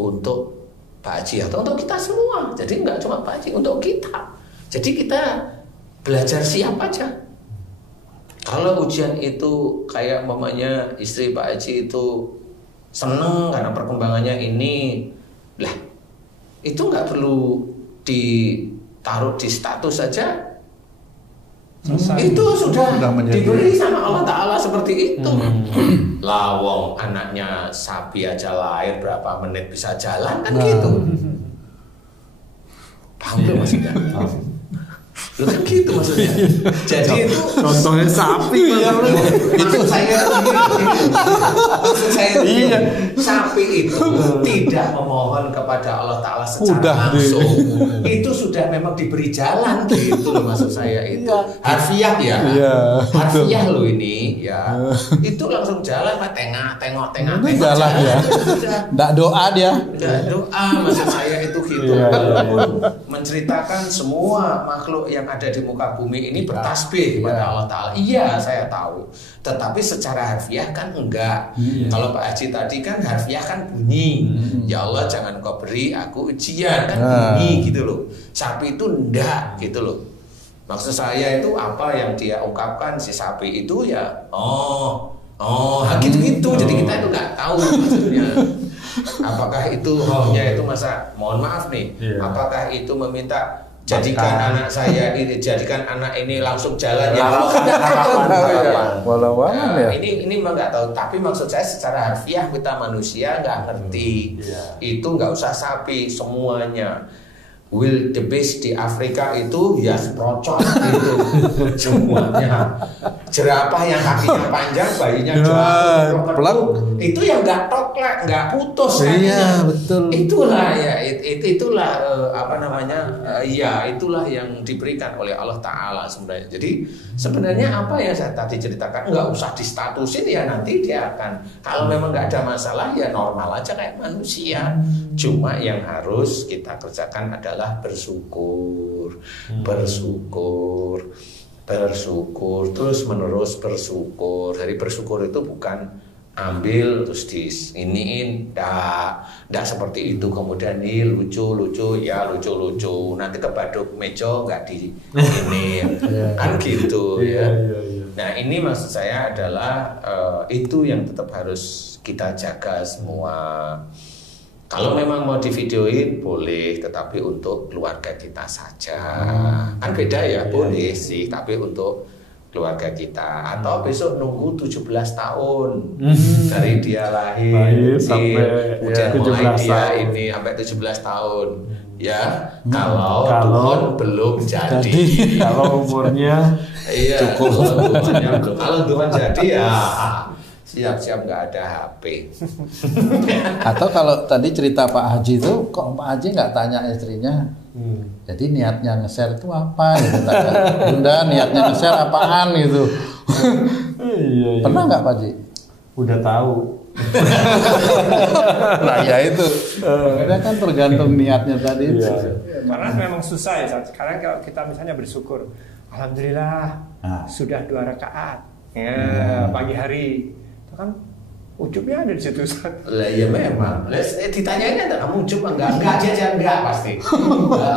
untuk Pak Haji atau untuk kita semua. Jadi nggak cuma Pak Haji, untuk kita. Jadi kita belajar siap aja. Kalau ujian itu kayak mamanya istri Pak Haji itu seneng karena perkembangannya ini, lah itu nggak perlu ditaruh di status saja. Itu sudah diberi sama Allah Ta'ala seperti itu. Lawong anaknya sapi aja lahir berapa menit bisa jalan kan gitu. Paham tuh maksudnya? Itu kan gitu maksudnya. Jadi itu contohnya sapi. Maksud saya sapi itu tidak memohon kepada Allah Ta'ala secara langsung. Itu sudah memang diberi jalan gitu loh maksud saya itu. Harfiah ya. Harfiah loh ini ya. Itu langsung jalan, tengok. Itu jalan ya. Nggak doa dia. Nggak doa maksud saya itu gitu. Walaupun menceritakan semua makhluk yang ada di muka bumi ini bertasbih kepada Allah Ta'ala. Iya, saya tahu. Tetapi secara harfiah kan enggak. Kalau Pak Haji tadi kan harfiah kan bunyi. Ya Allah jangan kau beri aku ujian kan bunyi gitu loh. Sapi itu enggak gitu loh. Maksud saya itu apa yang dia ungkapkan si sapi itu ya gitu-gitu. Jadi kita itu enggak tahu maksudnya. Apakah itu rohnya itu masa mohon maaf nih. Apakah itu meminta jadikan anak saya ini, jadikan anak ini langsung jalan ya. Ini memang nggak tahu. Tapi maksud saya secara harfiah kita manusia nggak ngerti. Itu nggak usah sapi semuanya. wildebeest di Afrika itu ya procot itu semuanya. Jerapah yang kakinya panjang, bayinya jauh, itu yang nggak toklek, nggak putus kakinya. Iya, betul. Itulah ya, itulah apa namanya, ya itulah yang diberikan oleh Allah Taala sebenarnya. Jadi sebenarnya apa yang saya tadi ceritakan nggak usah distatusin ya, nanti dia akan, kalau memang nggak ada masalah ya normal aja kayak manusia. Cuma yang harus kita kerjakan adalah bersyukur, bersyukur terus menerus bersyukur. Dari bersyukur itu bukan ambil terus di iniin, ndak seperti itu. Kemudian nih lucu nanti kebaduk meja nggak di ini kan gitu ya. Nah ini maksud saya adalah itu yang tetap harus kita jaga semua. Kalau memang mau divideoin boleh, tetapi untuk keluarga kita saja. Kan beda ya, boleh sih, tapi untuk keluarga kita. Atau besok nunggu 17 tahun dari dia lahir sampai udah mulai dia ini sampai 17 tahun. Ya, kalau Tuhan belum jadi. Kalau umurnya cukup. Kalau Tuhan jadi ya siap-siap nggak ada HP. Atau kalau tadi cerita Pak Haji itu, kok Pak Haji nggak tanya istrinya, jadi niatnya nge-share itu apa? Gitu, Bunda niatnya nge-share apaan gitu? Iya. Pernah nggak Pak Haji? Udah tahu. Nah ya itu, karena kan tergantung niatnya tadi. Karena memang susah ya. Sekarang kalau kita misalnya bersyukur, alhamdulillah sudah 2 rakaat pagi hari. Kan ujubnya ada di situ. Lah ya memang. Ditanyain ada kamu ujub enggak pasti.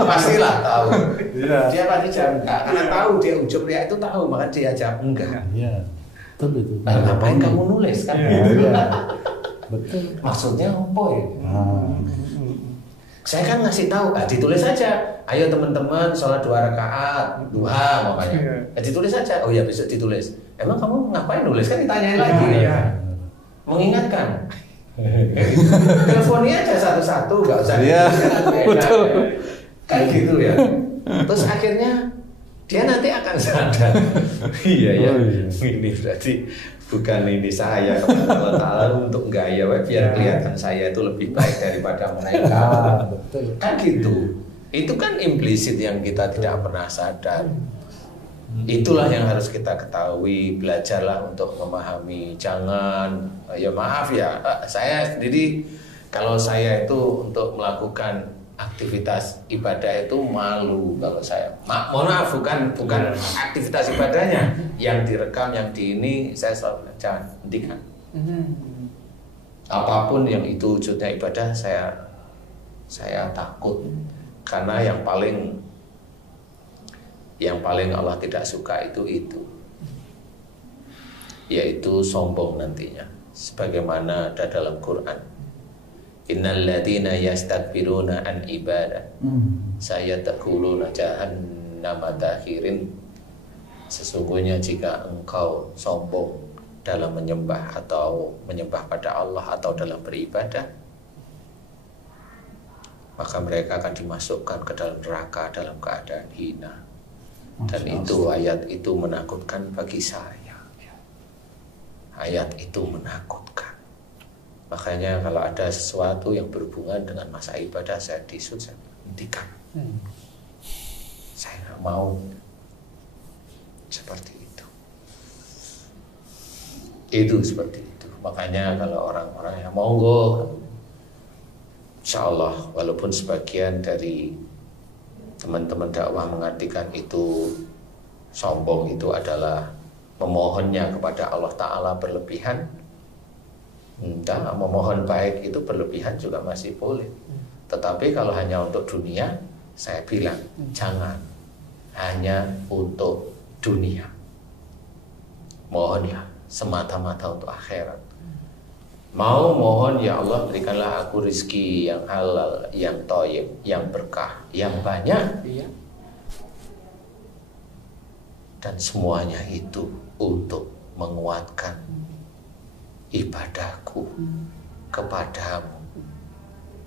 Pastilah tahu. Dia pasti jawab enggak karena tahu dia ujub dia itu tahu, maka dia jawab enggak. Iya. Betul itu. Nah, ngapain kamu nulis kan? Betul. Maksudnya apa ya? Saya kan ngasih tahu, ditulis saja. Ayo teman-teman sholat 2 rakaat duha makanya. Ditulis saja. Oh ya besok ditulis. Emang kamu ngapain nulis, kan ditanyain lagi ya. Mengingatkan. Teleponnya aja satu-satu, nggak usah. Iya. Betul. Kan gitu ya. Terus akhirnya dia nanti akan sadar. Iya. Ini berarti bukan ini saya kepada Allah Ta'ala untuk gaya biar kelihatan saya itu lebih baik daripada mereka. Betul. Kan gitu. Itu kan implisit yang kita tidak pernah sadar. Itulah yang harus kita ketahui. Belajarlah untuk memahami. Jangan, ya maaf ya, saya sendiri kalau saya itu untuk melakukan aktivitas ibadah itu malu kalau saya. Mohon maaf, bukan aktivitas ibadahnya yang direkam, yang di ini saya selalu jangan hentikan. Apapun yang itu wujudnya ibadah, saya takut karena yang paling Allah tidak suka itu yaitu sombong nantinya, sebagaimana ada dalam Quran, innal ladzina yastakbiruna an ibadah sayadkhuluna jahannama dakhirin. Sesungguhnya jika engkau sombong dalam menyembah atau menyembah pada Allah atau dalam beribadah, maka mereka akan dimasukkan ke dalam neraka dalam keadaan hina. Dan itu ayat itu menakutkan bagi saya. Ayat itu menakutkan. Makanya kalau ada sesuatu yang berhubungan dengan masa ibadah, saya hentikan. Saya nggak mau seperti itu. Itu seperti itu. Makanya kalau orang-orang yang monggo, insya Allah, walaupun sebagian dari teman-teman dakwah mengartikan itu sombong, itu adalah memohonnya kepada Allah Ta'ala berlebihan. Entah, memohon baik itu berlebihan juga masih boleh. Tetapi kalau hanya untuk dunia, saya bilang jangan hanya untuk dunia. Mohon ya semata-mata untuk akhirat. Mau mohon ya Allah berikanlah aku rezeki yang halal, yang thayyib, yang berkah, yang banyak. Dan semuanya itu untuk menguatkan ibadahku kepadamu.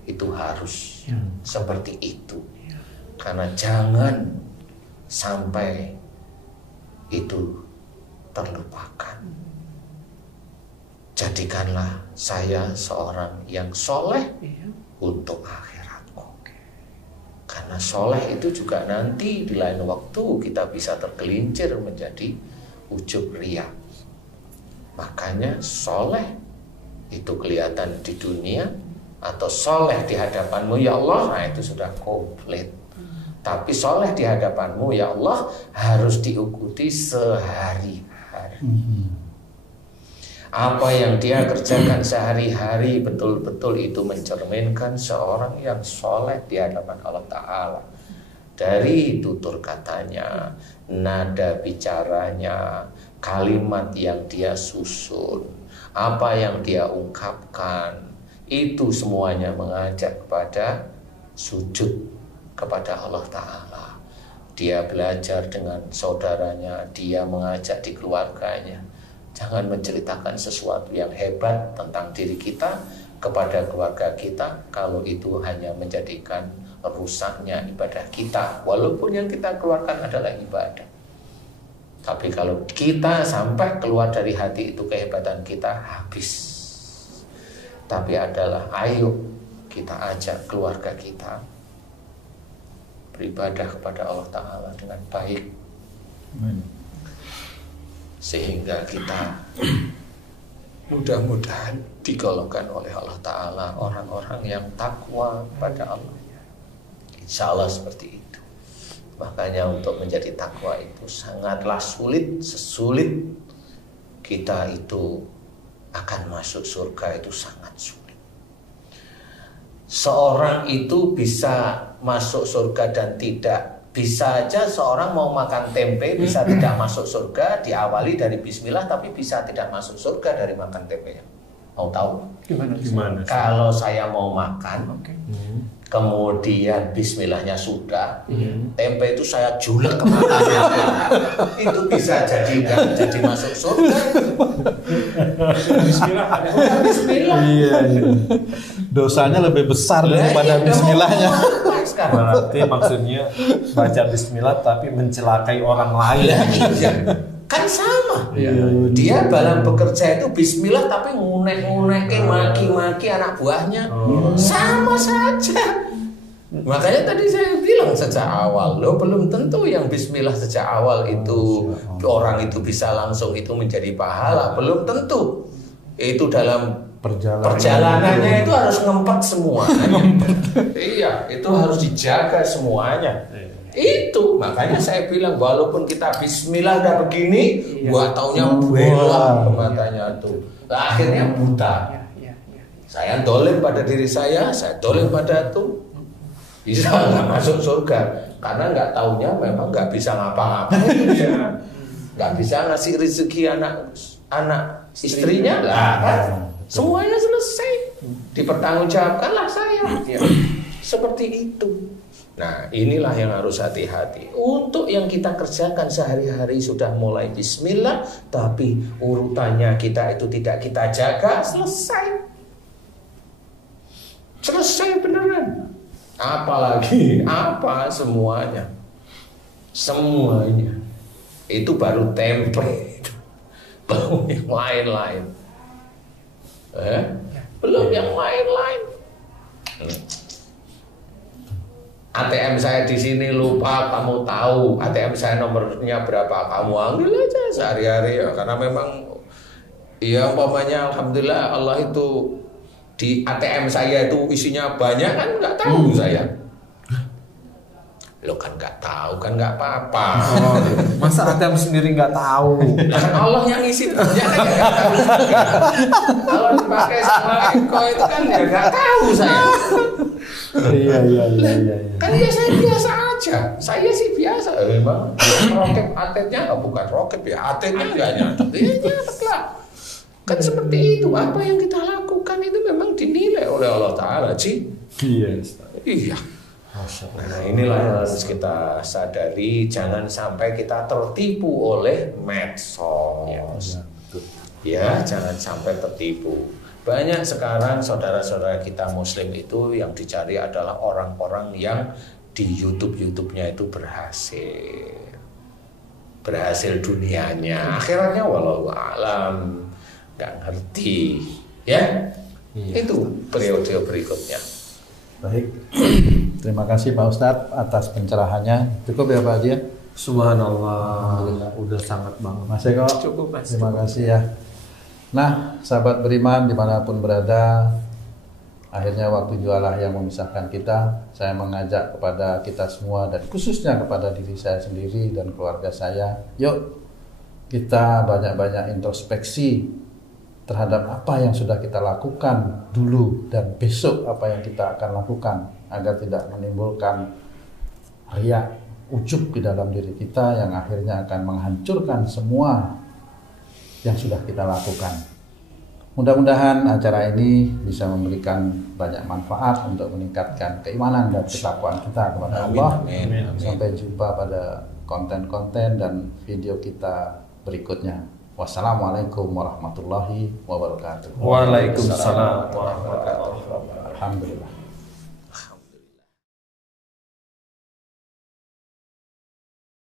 Itu harus seperti itu. Karena jangan sampai itu terlupakan. Jadikanlah saya seorang yang soleh untuk akhiratku. Karena soleh itu juga nanti di lain waktu kita bisa tergelincir menjadi ujub riya. Makanya soleh itu kelihatan di dunia atau soleh di hadapanmu ya Allah, nah itu sudah komplit. Tapi soleh di hadapanmu ya Allah harus diikuti sehari-hari. Apa yang dia kerjakan sehari-hari betul-betul itu mencerminkan seorang yang soleh di hadapan Allah Ta'ala. Dari tutur katanya, nada bicaranya, kalimat yang dia susun, apa yang dia ungkapkan, itu semuanya mengajak kepada sujud kepada Allah Ta'ala. Dia belajar dengan saudaranya, dia mengajak di keluarganya. Jangan menceritakan sesuatu yang hebat tentang diri kita kepada keluarga kita kalau itu hanya menjadikan rusaknya ibadah kita, walaupun yang kita keluarkan adalah ibadah. Tapi kalau kita sampai keluar dari hati itu kehebatan kita, habis. Tapi adalah ayo kita ajak keluarga kita beribadah kepada Allah Ta'ala dengan baik, sehingga kita mudah-mudahan digolongkan oleh Allah Ta'ala orang-orang yang takwa pada Allah. Insya Allah seperti itu. Makanya untuk menjadi takwa itu sangatlah sulit. Sesulit kita itu akan masuk surga itu sangat sulit. Seorang itu bisa masuk surga dan tidak. Bisa aja seorang mau makan tempe bisa tidak masuk surga, diawali dari bismillah, tapi bisa tidak masuk surga dari makan tempe. Mau tahu? Gimana? Kalau saya mau makan, kemudian bismillahnya sudah, tempe itu saya julek ke matanya, itu bisa jadi enggak jadi masuk surga. Bismillah. Bismillah. Iya. Dosanya lebih besar daripada bismillahnya. Berarti maksudnya baca bismillah tapi mencelakai orang lain. Kan sama. Dia dalam bekerja itu bismillah tapi ngunek-ngunek, maki-maki anak buahnya. Sama saja. Makanya tadi saya bilang sejak awal, loh belum tentu yang bismillah sejak awal itu orang itu bisa langsung itu menjadi pahala, belum tentu. Itu dalam perjalanannya itu harus ngempet semuanya. Iya, itu harus dijaga semuanya. Itu makanya saya bilang walaupun kita bismillah udah begini, gua taunya belok matanya tuh. Akhirnya buta. Saya dolim pada diri saya dolim pada tuh. Bisa nggak masuk surga karena nggak taunya memang nggak bisa ngapa-ngapain. Nggak bisa ngasih rezeki anak istrinya lah kan. Semuanya selesai, dipertanggungjawabkanlah saya. Seperti itu. Nah inilah yang harus hati-hati. Untuk yang kita kerjakan sehari-hari sudah mulai bismillah, tapi urutannya kita itu tidak kita jaga, selesai. Selesai beneran. Apalagi apa semuanya. Semuanya. Itu baru tempe. Belum yang lain-lain. Belum yang lain-lain. ATM saya di sini lupa, kamu tahu ATM saya nomornya berapa, kamu ambil aja sehari-hari ya, karena memang ya umpamanya alhamdulillah Allah itu di ATM saya itu isinya banyak kan nggak tahu saya. Lo kan nggak tahu kan nggak apa-apa. Masa ATM sendiri nggak tahu? Kan Allah yang isi banyak kan nggak tahu. Kalau dipakai sama Eko itu kan ya nggak tahu saya. Iya. Kan ya saya biasa aja. Saya sih biasa. Memang roket atletnya bukan roket ya, atletnya nggak nyatet. Ya nyatet lah. Kan seperti itu. Apa yang kita lakukan itu memang dinilai oleh Allah Ta'ala, Ci. Iya. Nah inilah yang harus kita sadari. Jangan sampai kita tertipu oleh medsos. Ya, jangan sampai tertipu. Banyak sekarang saudara-saudara kita muslim itu yang dicari adalah orang-orang yang di YouTube-nya itu berhasil dunianya, akhiratnya walau alam nggak ngerti ya. Itu periode berikutnya. Baik, terima kasih Pak Ustadz atas pencerahannya. Cukup ya Pak Haji? Subhanallah, udah sangat banget. Mas Eko, Cukup, Mas. terima kasih ya. Nah, sahabat beriman dimanapun berada, akhirnya waktu jualah yang memisahkan kita. Saya mengajak kepada kita semua dan khususnya kepada diri saya sendiri dan keluarga saya, yuk kita banyak-banyak introspeksi terhadap apa yang sudah kita lakukan dulu dan besok apa yang kita akan lakukan agar tidak menimbulkan riya, ujub di dalam diri kita yang akhirnya akan menghancurkan semua yang sudah kita lakukan. Mudah-mudahan acara ini bisa memberikan banyak manfaat untuk meningkatkan keimanan dan ketakwaan kita kepada Allah. Amin. Sampai jumpa pada konten-konten dan video kita berikutnya. Wassalamualaikum warahmatullahi wabarakatuh. Waalaikumsalam warahmatullahi wabarakatuh. Alhamdulillah.